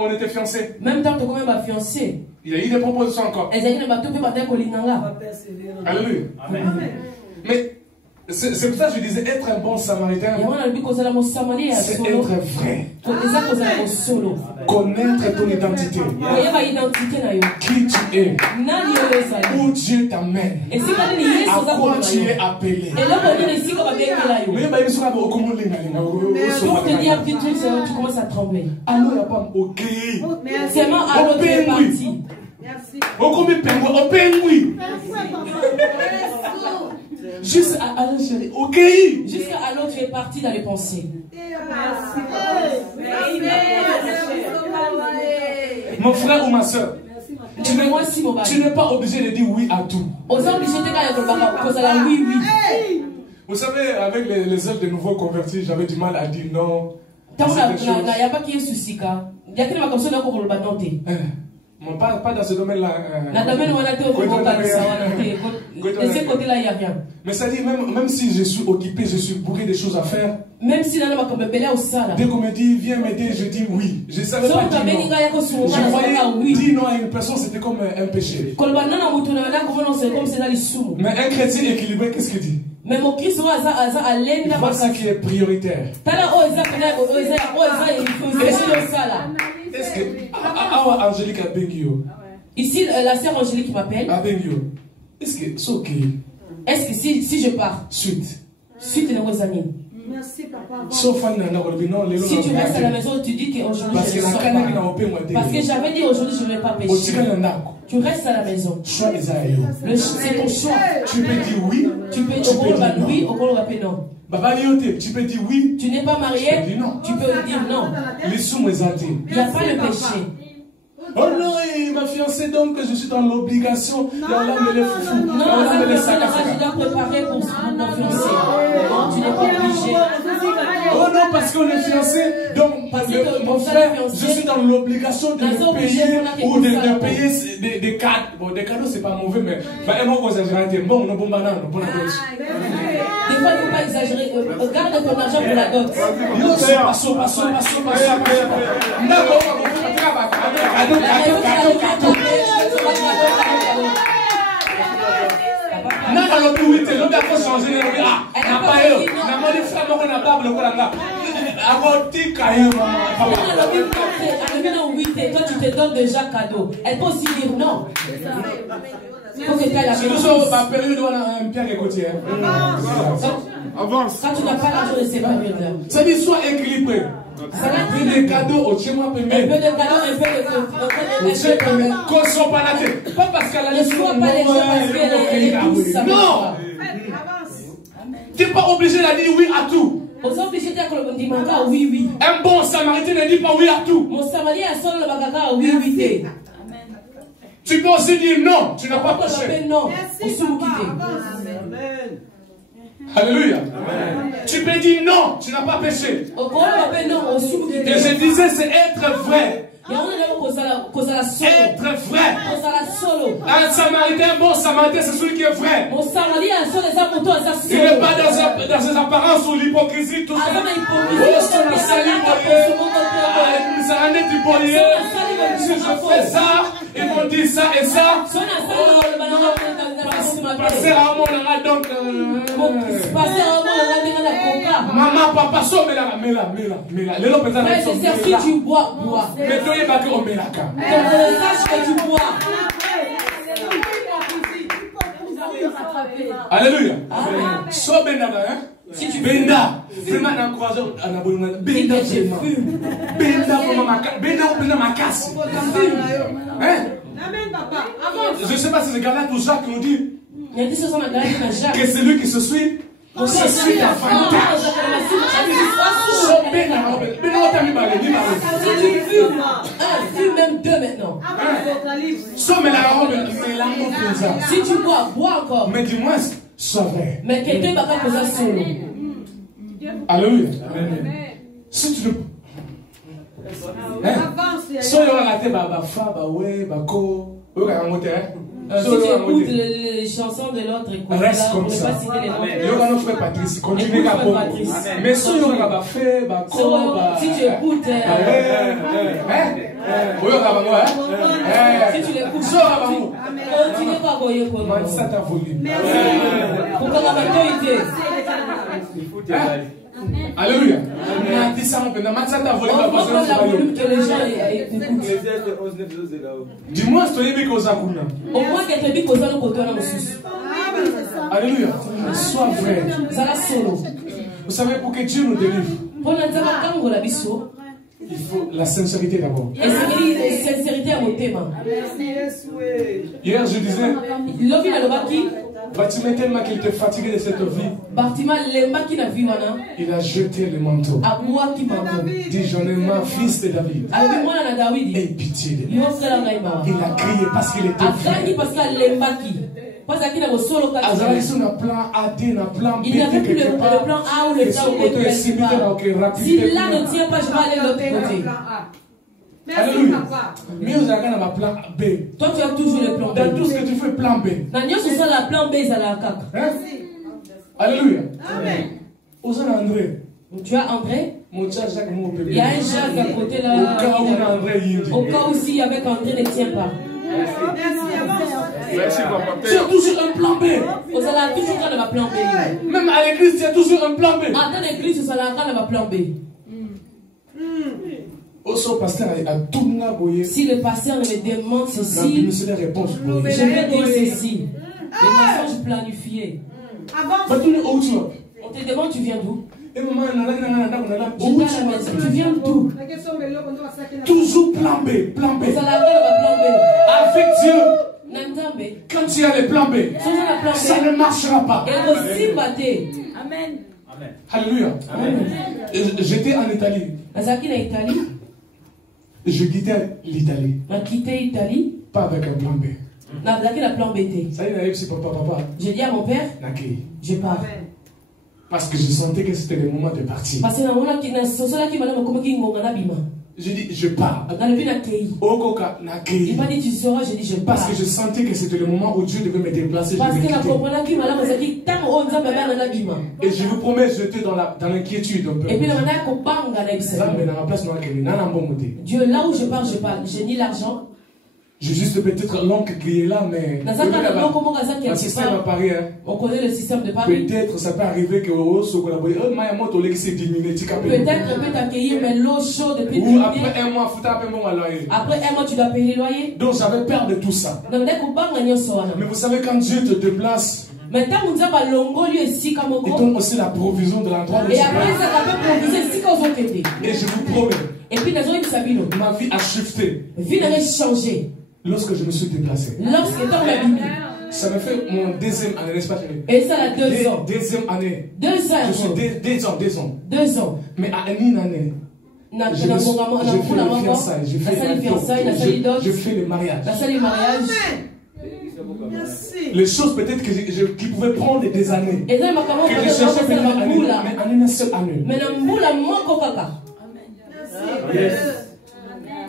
on était fiancés. Même temps que on est fiancé. Il y a eu des propositions encore. Alléluia. Mais c'est pour ça que je disais être un bon samaritain. C'est être vrai. Connaître ton identité. Qui tu es. Où Dieu t'amène. À quoi tu es appelé. Pour te dire que tu commences à trembler. Alors il n'y a pas ok. Seulement alors tu es parti. Juste alors chérie, ok. Jusqu'à alors tu es parti dans les pensées. Mon frère ou ma soeur, tu n'es pas obligé de dire oui à tout. Vous savez, avec les ailes de nouveaux convertis, j'avais du mal à dire non. Pas dans ce domaine-là. Mais ça dit, même si je suis occupé, je suis bourré de choses à faire. Même si dès qu'on me dit, viens m'aider, je dis oui. Je ne savais pas dire non. Je croyais dire non à une personne, c'était comme un péché. Mais un chrétien équilibré, qu'est-ce qu'il dit? Mais mon Christ, voici qui est prioritaire. Est-ce que Angélique a Bengio? Ici, la sœur Angélique m'appelle. Est-ce que c'est ok? Est-ce que si je pars? Suite de nos amis. Merci, papa. Si tu restes à la maison, tu dis qu'aujourd'hui je ne sors pas. Parce que j'avais dit aujourd'hui je ne vais pas pécher. Tu restes à la maison. C'est ton choix. Tu peux dire oui. Tu peux dire oui, au non. Tu peux dire oui. Tu n'es pas marié. Tu peux dire non. Il n'y a pas le péché. Oh non, il m'a fiancé donc je suis dans l'obligation. Non, je dois préparer pour mon fiancé. Non, tu n'es pas obligé. Oh non, parce qu'on est fiancé, donc mon frère, je suis dans l'obligation de payer ou de payer des cadeaux. Bon, des cadeaux, c'est pas mauvais, mais bon, des fois, il ne faut pas exagérer. Garde ton argent pour la dot. Toi, tu te donnes déjà cadeau. Elle peut aussi dire non. Avance. Quand tu n'as pas l'argent de ces périodes-là. Ça dit soit équilibré. Un peu de cadeaux au tien, un peu de cadeaux, un peu de pas parce qu'elle a ne sois pas les gens parce qu'elle est douce. Non. Tu n'es pas obligé de dire oui à tout. Oui, oui. Un bon samaritain ne dit pas oui à tout. Mon samaritain a solo le bagaka oui, oui. Tu peux aussi dire non, tu n'as pas péché. Non. Merci, papa. Amen. Alléluia. Tu peux dire non, tu n'as pas péché. Et je disais, c'est être vrai. Être vrai. Un samaritain, bon samaritain, c'est celui qui est vrai. Il n'est pas dans ses apparences ou l'hypocrisie, tout ça. Si je fais ça, ils vont dire ça et ça. Passer à mon ara donc. Maman, papa, so mela. Lelo peut être. Si tu bois, bois. Mais toi, il va que on melaka. Sache que tu bois. Alléluia. So benada, hein? Si tu benda, vraiment dans croisé, on a besoin de benda. Benda ma casse. Hein? Amen, papa. Je ne sais pas si c'est Galate ou Jacques qui nous dit que c'est lui qui se suit. Se suit davantage. Si tu fumes même deux maintenant. Si tu bois, bois encore. Mais dis-moi, sois vrai. Mais quelqu'un va pas poser solo. Alléluia. Si tu ne. Si tu as raté, si tu écoutes les chansons de l'autre, reste comme ça. Patrice, continue à mais si tu écoutes, si tu l'écoutes, continue pas à goyer pour Alléluia. Dis-moi, au moins quelqu'un dit qu'on a le côté. Alléluia. Sois vrai. Vous savez, pour que Dieu nous délivre, il faut la sincérité d'abord. Hier, je disais, Bâtiment tellement qu'il était fatigué de cette vie. Il a jeté le manteau. Il dit, j'en ai marre, fils de David. Aie pitié de moi. Il a crié parce qu'il était vrai. Il n'y avait plus le plan A ou le plan B. Si là ne tient pas, je vais aller de l'autre côté. Alléluia. Mais vous avez un plan B. Toi, tu as toujours le plan B. Dans tout ce que tu fais, plan B. Ce soit la plan B, ça la caca. Alléluia. Amen. Vous avez André. Tu as André. Il y a un Jacques à côté là. Au cas où si avec André ne tient pas. Merci, papa. Tu as toujours un plan B. Vous avez toujours un plan B. Même à l'église, tu as toujours un plan B. Dans l'église, vous avez un plan B. Si le pasteur me demande ceci, je vais dire ceci. Les mensonges planifiés. On te demande tu viens d'où? Tu viens d'où? Toujours plan B, plan B. Avec Dieu, quand tu as le plan B, ça ne marchera pas. Amen. Alléluia. J'étais en Italie. Je quittais l'Italie. Pas avec un plan B. Ça y est, c'est papa. Je dis à mon père, je pars. Parce que je sentais que c'était le moment de partir. Je dis, je pars. Il m'a dit, tu seras, je dis, je pars. Parce que je sentais que c'était le moment où Dieu devait me déplacer. Et je vous promets, j'étais dans l'inquiétude un peu. Dieu, là où je pars, je pars. J'ai ni l'argent. J'ai juste peut-être l'oncle qui est là, mais le système à Paris, hein. On connaît le système de Paris. Peut-être ça peut arriver que peut-être peut t'accueillir, mais l'eau chaude depuis ou après un mois, tu dois payer le loyer. Donc j'avais peur de tout ça. Mais vous savez, quand Dieu te déplace, il donne aussi la provision de l'endroit où tu es. Et je vous promets, ma vie a shifté. Lorsque je me suis déplacé. Ça me fait mon deuxième année, n'est-ce pas? Et ça a 2 ans. Deuxième année. 2 ans. Je suis 2 ans. 2 ans. Mais à une année, j'ai fait les fiançailles, j'ai fait les mariages. Les choses peut-être qui pouvaient prendre des années. Que je cherchais mais en une seule année.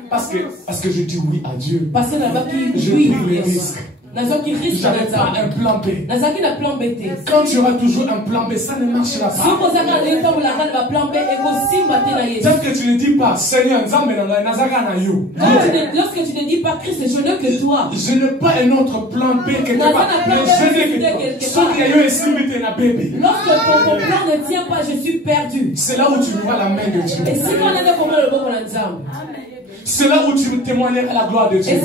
Parce que je dis oui à Dieu. Je pris les risques. Je n'avais pas un plan B. Quand tu auras toujours un plan B, ça ne marchera pas. Tant que tu ne dis pas, Seigneur, lorsque tu ne dis pas Christ, je n'ai que toi. Je n'ai pas un autre plan B que toi. Lorsque ton plan ne tient pas, je suis perdu. C'est là où tu vois la main de Dieu. C'est là où tu témoigneras la gloire de Dieu.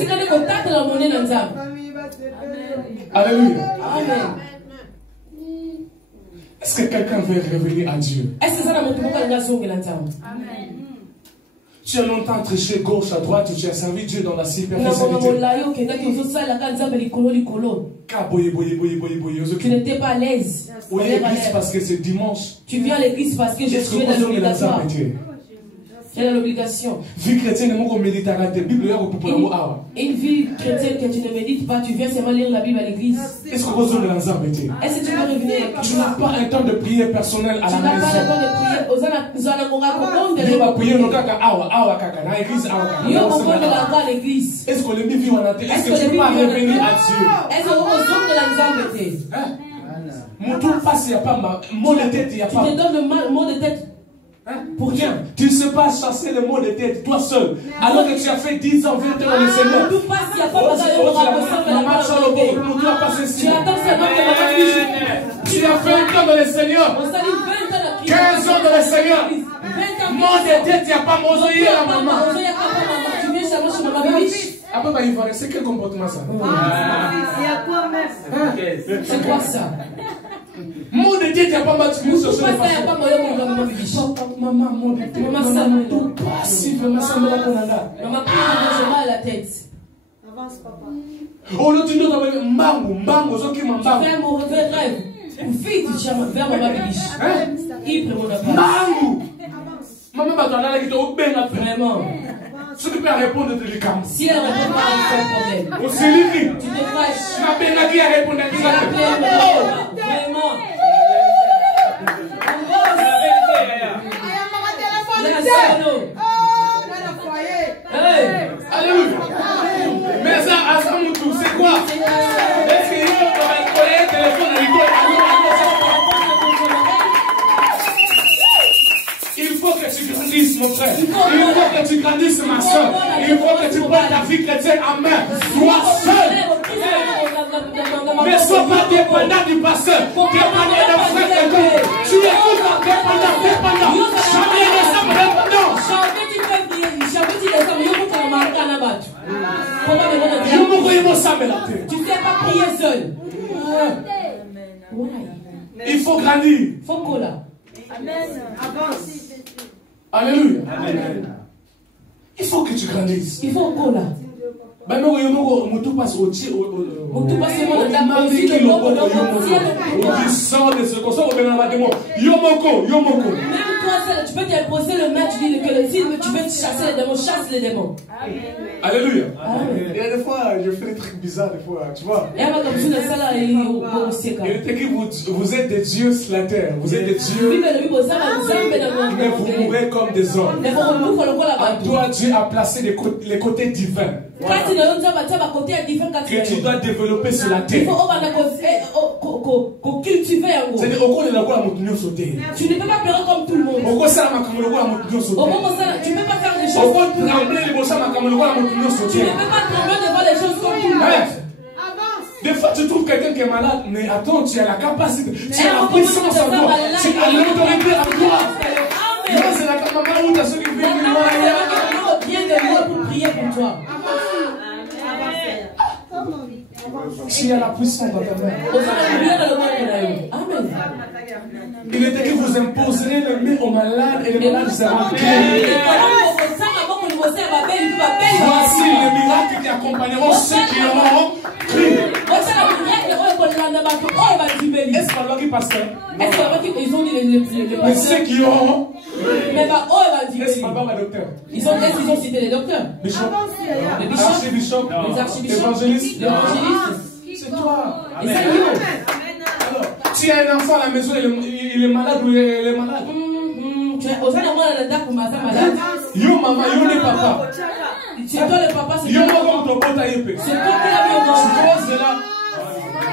Alléluia. Amen. Est-ce que quelqu'un veut revenir à Dieu? Tu as longtemps triché gauche à droite, tu as servi Dieu dans la superficialité. Tu n'étais pas à l'aise. Oui, l'église parce que c'est dimanche. Tu viens à l'église parce que je suis dans l'obligatoire. J'ai l'obligation. Vie chrétienne, une vie chrétienne que tu ne médites pas, tu viens seulement lire la Bible à l'église. Est-ce que tu veux revenir? Tu n'as pas un temps de prière personnel à la maison. Tu n'as pas le temps de prier. Est-ce que tu peux pas revenir à Dieu? Est-ce que tu te donnes le mot de tête pour rien. Tu ne sais pas chasser le mot de tête toi seul. Alors que tu as fait 10 ans, 20 ans dans le Seigneur. Tu attends seulement que tu as fait 20 ans dans le Seigneur. 15 ans dans le Seigneur. Mot de tête, il n'y a pas mosoyer la maman. Tu viens seulement chez maman biche. Après, c'est quel comportement ça? C'est quoi ça? Mot de Dieu, tu n'as pas mal de choses. Maman, mot de Dieu. Maman, ça me tout passif. Maman, ça me la la tête. Avance, papa. Oh, là, tu dois avoir mbango, ce qui m'a Tu fais un mauvais rêve. Vite, tu vers maman biche. Il prend mon appel. Mbango. Maman, va t'en aller, qui t'a bien après. Vraiment. Ce qui peut répondre de l'icam. Si elle répond pas, il fait un problème. Au Céline. Tu te fâches. Tu m'as bien qui a répondu à ça. Vraiment. Alléluia. Mais ça, à ça, c'est quoi? Est-ce que vous avez collé le téléphone à l'école? Il faut que tu grandisses, mon frère. Il faut que tu grandisses, ma soeur. Il faut que tu prennes ta vie chrétienne en main. Sois seul. Mais sois pas dépendant du pasteur. Dépendant d'un frère quelqu'un. Tu écoutes en dépendant. Jamais ressemble dépendant. Tu ne sais pas prier seul. Il faut grandir. Faut qu'on là. Amen. Avance. Alléluia. Amen. Il faut que tu grandisses. Il faut qu'on là. Ben non, tu passes au dessus. Tu passes au Même toi seul, tu peux t'imposer le maître, tu dis que le film, tu veux chasser les démons, chasse les démons. Alléluia. Il y a des fois, je fais des trucs bizarres, des fois, tu vois. Il était que vous êtes des dieux sur la terre. Vous êtes des dieux. Mais vous mourrez comme des hommes. En toi, Dieu a placé les côtés divins que tu dois développer sur la terre. C'est-à-dire, tu ne peux pas pleurer comme tout le monde. Tu ne peux pas faire des choses comme tout le monde. Tu ne peux pas trembler devant les choses comme tout le monde. Des fois, tu trouves quelqu'un qui est malade, mais attends, tu as la capacité, tu as la puissance en toi, tu as l'autorité en toi. Non, c'est la maman où tu as ceux qui viennent de moi. Viens de moi pour prier pour toi. Tu as la puissance dans ta main. Amen. Il était que vous imposerez les mains aux malades et les malades seront guéris. Voici les miracles qui accompagneront ceux qui auront cru. Est-ce qu'on leur dit pasteur? Ils ont dit Mais ceux qui auront Est-ce que papa est docteur? Ils ont cité les docteurs. Bishop. Les bishops. Archibishop. Les archibishops. Évangélistes. L'évangéliste. C'est toi. Et c'est you. Alors, tu as un enfant à la maison, il est malade ou elle est malade? Yo maman, yo le papa. C'est toi le papa, c'est Yo toi. maman, ton aïe. C'est toi qui l'as mis au monde. C'est là.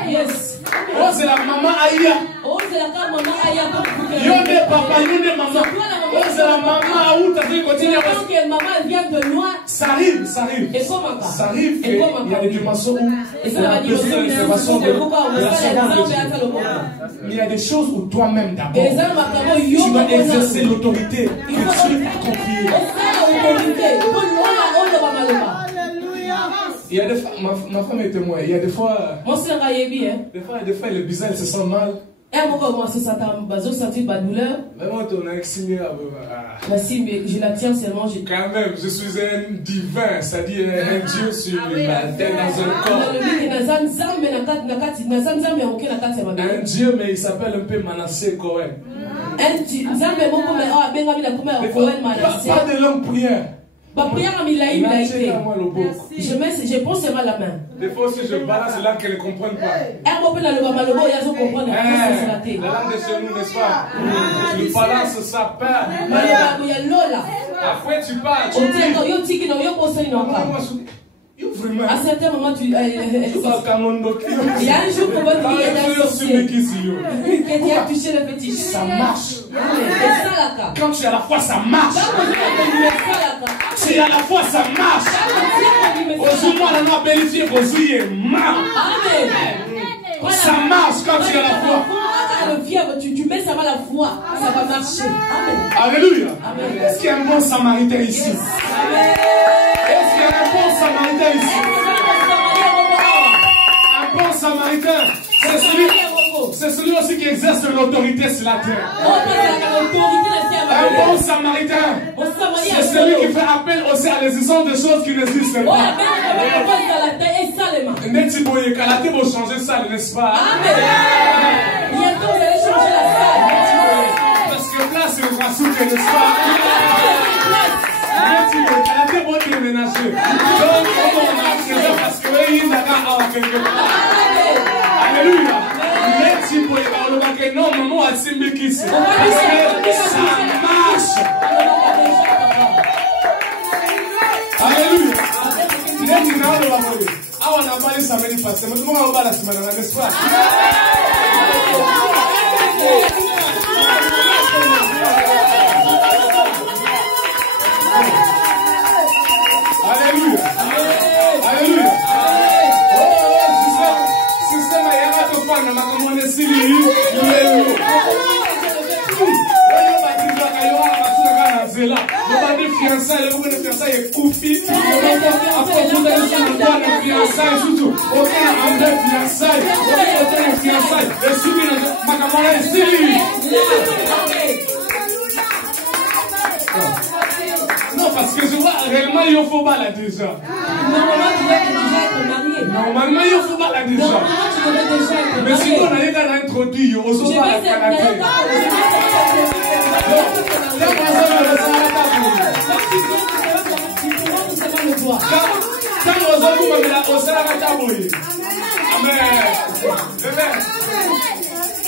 Yes. Oh, c'est la maman Aïa. Oh, c'est la carte maman Aya. Yo de papa, yo de maman. Oh, c'est la maman Aou, t'as fait continuer. Parce que maman vient de loin. Ça arrive, ça arrive. Et comment ça arrive qu'il y a des dimensions où et ça va dire aussi l'information de la seconde de Dieu. Il y a des choses où toi-même d'abord, tu dois exercer l'autorité que Dieu t'a confiée. Il y a des fois, ma femme est témoin, il y a des fois, elle est bizarre, elle se sent mal. Vraiment, on a exilé mais je la tiens seulement. Quand même, je suis un divin, c'est-à-dire un Dieu sur la terre dans un corps. Un Dieu, mais il s'appelle un peu Manassé Cohen. Pas de longue prière. Je pose seulement la main. Des fois aussi je balance là qu'elles ne comprennent pas. La langue de chez nous, n'est-ce pas? Je balance ça, père. Après tu parles, tu dis. À certains moments, il y a un jour pour votre vie, qui a touché le fétiche. Ça marche. Quand tu es à la foi, ça marche. Tu es à la foi, ça marche. Aujourd'hui, on a vérifié vos yeux. Ça marche quand tu es à la foi. Tu mets ça à la foi, ça va marcher. Amen. Alléluia. Est-ce qu'il y a un bon samaritain ici? Est-ce qu'il y a un bon samaritain ici? Un bon samaritain, c'est celui aussi qui exerce l'autorité sur la terre. Un bon samaritain, c'est celui qui fait appel aussi à l'existence de choses qui n'existent pas. N'est-ce pas changer ça, n'est-ce pas? Parce que là, c'est le rasout, n'est-ce pas? Elle a été déménager. Donc, on a accès parce que il a quelque part. Alléluia. Merci pour les non, maman a simbi qui c'est. Parce que ça marche. Alléluia. Merci na le babo. Awa na bali samedi passé. Mais comment on va la semaine n'est-ce pas? Alléluia. Alléluia. Oh, système à yara to fana makamone sili. Zela, on va des fiançailles, on va des fiançailles coupies. Après, vous allez faire des fiançailles, surtout. On a des fiançailles, on a des fiançailles. Et si vous makamone sili. Non, parce que je vois réellement, il faut pas là déjà. Normalement, tu dois déjà être marié. Normalement, il faut pas là déjà. Normalement, tu devais déjà être marié. Mais si on allait dans l'introduit, on se voit la canapé.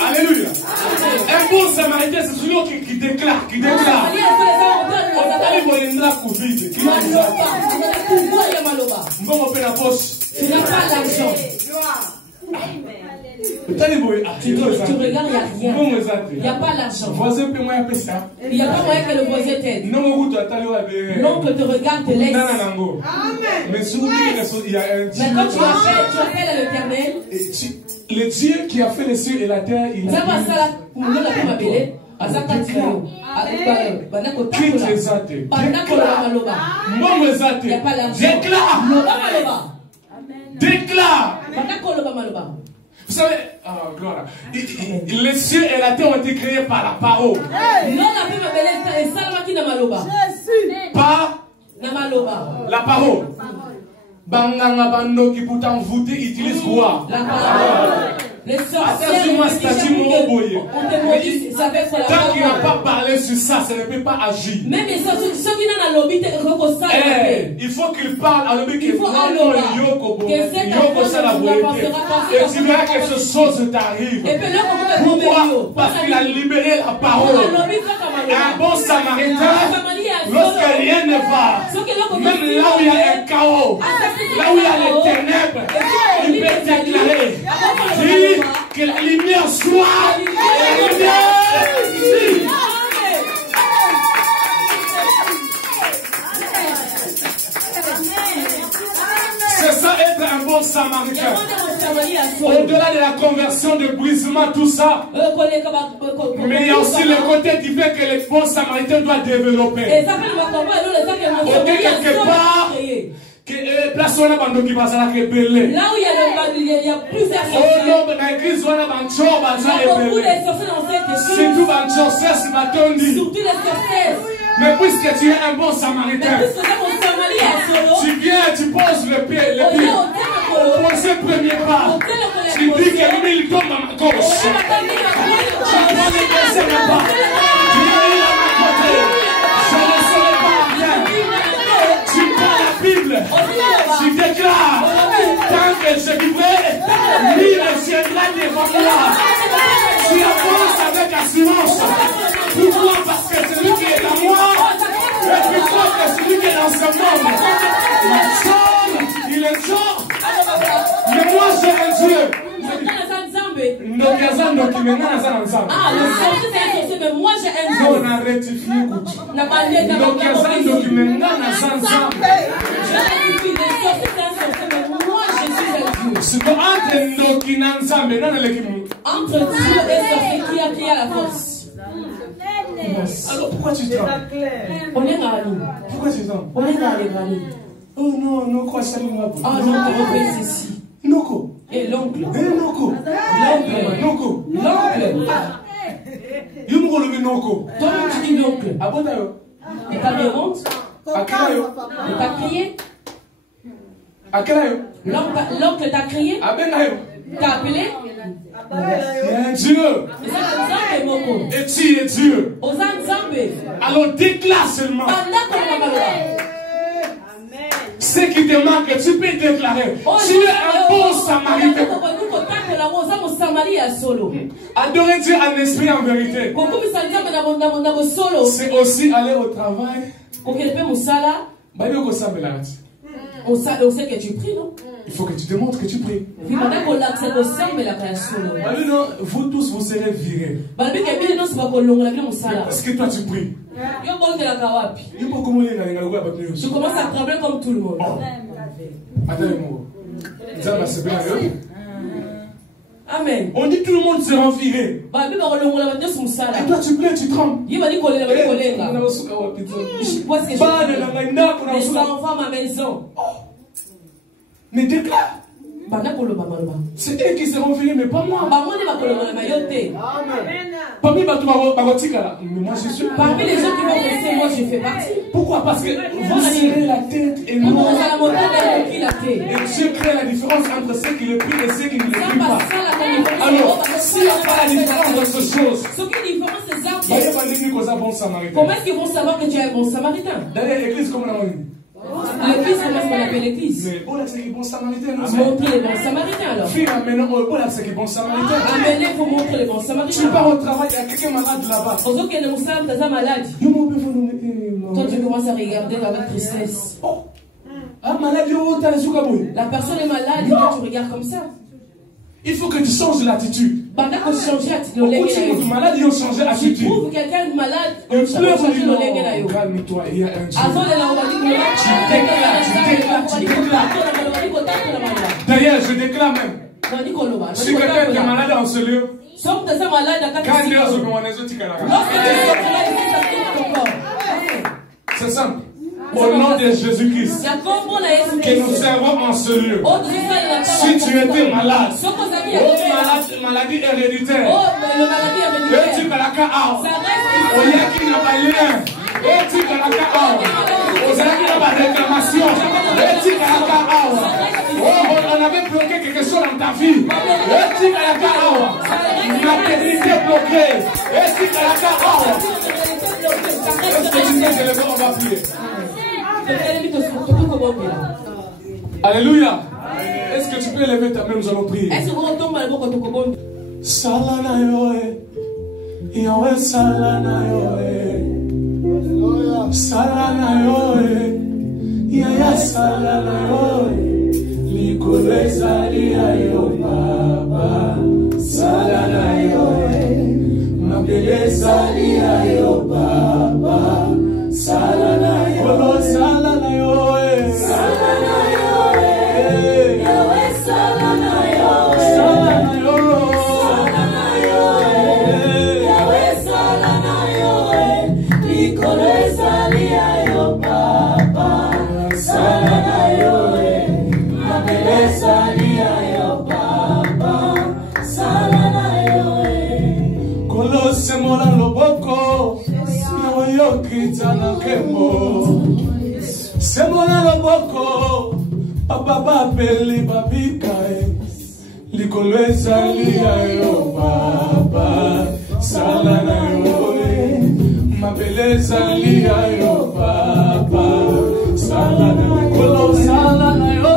Alléluia. Un bon samaritain, c'est celui qui déclare. Tu n'as pas l'argent. Tu regardes, il n'y a rien. Il n'y a pas l'argent. Il n'y a pas moyen que le voisin t'aide. L'oncle te regarde, te laisse. Mais quand tu appelles à l'Éternel, le Dieu qui a fait les cieux et la terre, il a déclare. Vous savez, oh, gloire. Les cieux et la terre ont été créés par la parole. Par la parole. Banganga bando qui pourtant voûté utilise quoi? La parole. Les sorcières, tant qu'il n'a pas parlé sur ça, ça ne peut pas agir. Même les sorcières, ceux qui n'ont pas il faut qu'il parle à l'homme qui est et tu verras que quelque chose t'arrive. Pourquoi? Parce qu'il a libéré la parole. Un bon samaritain, lorsque rien ne va, même là où il y a un chaos, là où il y a les ténèbres, il peut déclarer, dire que la lumière soit, et la lumière existe. C'est ça être un bon samaritain. Au-delà de la conversion, de brisement, tout ça. Mais il y a aussi le côté qui fait que les bons samaritains doivent développer. Ok, quelque part, place on a bando qui passe là que belé. Là où il y a plusieurs sorciers. Oh non, dans l'église on a bancho, bancho et belé. Surtout bancho, c'est ce matin dit. Surtout les sorcières. Mais puisque tu es un bon samaritain, tu viens, tu poses le pied, pour ce premier pas, tu dis que lui il tombe à ma gauche. Tu prends le deuxième pas, tu dis il est à ma côté, je ne serai pas rien. Tu prends la Bible, tu déclares, tant que je vivrai, lui il viendra devant moi. Tu avances avec assurance. Pourquoi? Parce que celui qui est à moi est plus fort que celui qui est dans ce monde. Il est fort. Mais moi j'ai un Dieu. Ah, le sorcier c'est un sorcier, mais moi j'ai un Dieu. On a rectifié. Entre Dieu et sorcier, qui a la force? Alors pourquoi tu trembles? On est râlé. Pourquoi tu trembles? On est râlé. Oh non, non, quoi ça nous va? Ah non, on fait ceci. Noko. Et l'oncle. Noko. Noko. L'oncle. Yumko le Noko. Toi, tu dis l'oncle. Ah bon, d'ailleurs. Et t'as des hontes? À quel âge? Et t'as crié? À quel âge? L'oncle t'a crié? À ben d'ailleurs. T'as appelé? Il y a un Dieu. Et tu es Dieu. Alors déclare seulement. Ce qui te manque, tu peux déclarer. Tu es un bon samaritain. Adorer Dieu en esprit en vérité. C'est aussi aller au travail. On sait que tu pries, non? Il faut que tu te montres que tu pries. Vous tous, vous serez virés. Parce que toi, tu pries. Tu commences à trembler comme tout le monde. Attendez-moi. Amen. On dit tout le monde sera viré. Et toi, tu plais, tu trembles. Les enfants à ma maison. Mais déclare. C'est eux qui seront virés, mais pas moi. Parmi les gens qui vont rester, moi je fais partie. Pourquoi? Parce que vous serrez la tête et non. Et Dieu crée la différence entre ceux qui le prient et ceux qui ne le prient pas. Alors, s'il n'y a pas la différence dans ces choses, comment est-ce qu'ils vont savoir que tu es un bon samaritain? D'ailleurs, l'église, comment on dit? L'église, comment est-ce qu'on appelle l'église? Mais c'est qui bon samaritain. Montrer les bons samaritains alors. C'est qui bon samaritain. Amenez, il faut montrer les bons samaritains. Tu pars au travail, il y a quelqu'un malade là-bas. Toi, tu commences à regarder avec tristesse. Ah, malade, la personne est malade et toi, tu regardes comme ça. Il faut que tu changes l'attitude. Malade, ils ont changé l'attitude. Tu trouves quelqu'un de malade, calme-toi, il y a un Dieu. D'ailleurs, je déclare même. Si quelqu'un est malade en ce lieu, quand c'est simple. Au nom de Jésus-Christ, que nous servons en ce lieu. Si tu étais malade, maladie héréditaire, et tu vas la faire, il y a qui n'a pas lien, et tu vas la faire, il y a qui n'a pas réclamation, et tu vas la faire. avait bloqué quelque chose dans ta vie. Maternité bloquée. Est-ce que tu sais que le on va prier? Alléluia. Est-ce que tu peux lever ta main, nous allons prier? Salana yoe, Yahweh salana yoe, salana yoe, Yaya salana yoe, Likolo ezali yo Baba, salana yoe, mabele ezali yo Baba, salana yoe, salana yoe, salana yoe, Yahweh salana yoe, salana yoe. Semola loboko, Yahweh yokitana kemo. Semola loboko, Papa beli babikae. Likolo ezali yo Baba, salana yoe. Mabele ezali yo Baba, salana kolo salana yo.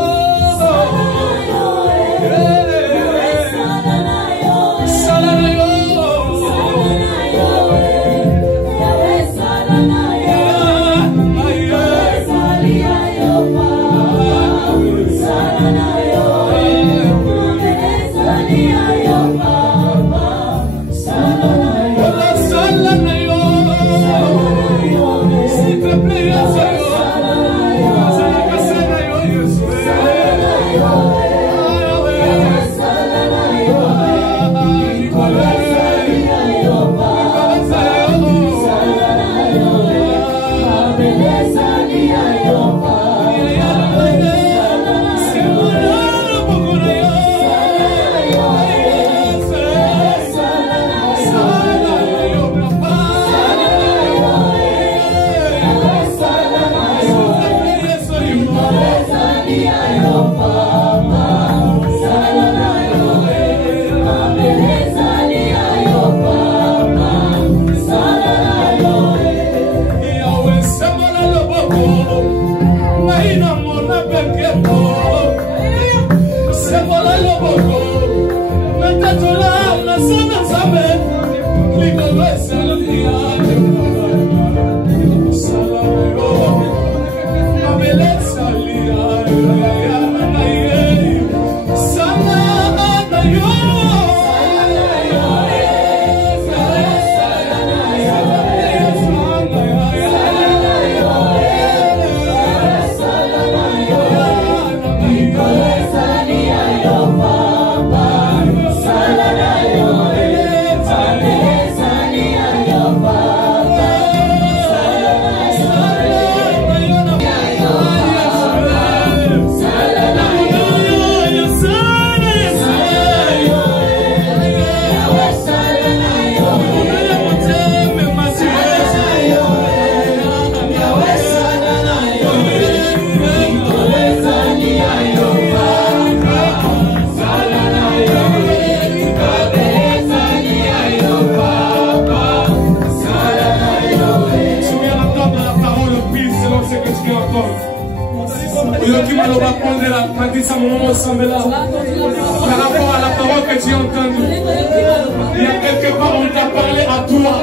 Par rapport à la parole que tu as entendue, il y a quelque part on t'a parlé à toi.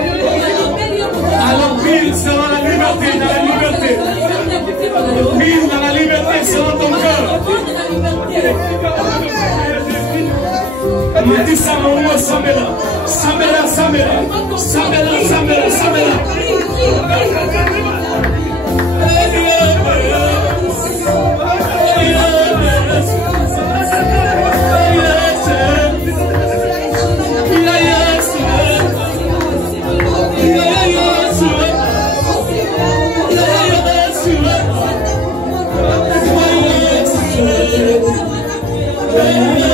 Alors prise selon la liberté, dans la liberté. Prise dans la liberté selon ton cœur. Matissa Moumo Samela, Samela, Samela, Samela, Samela, Samela. Yeah.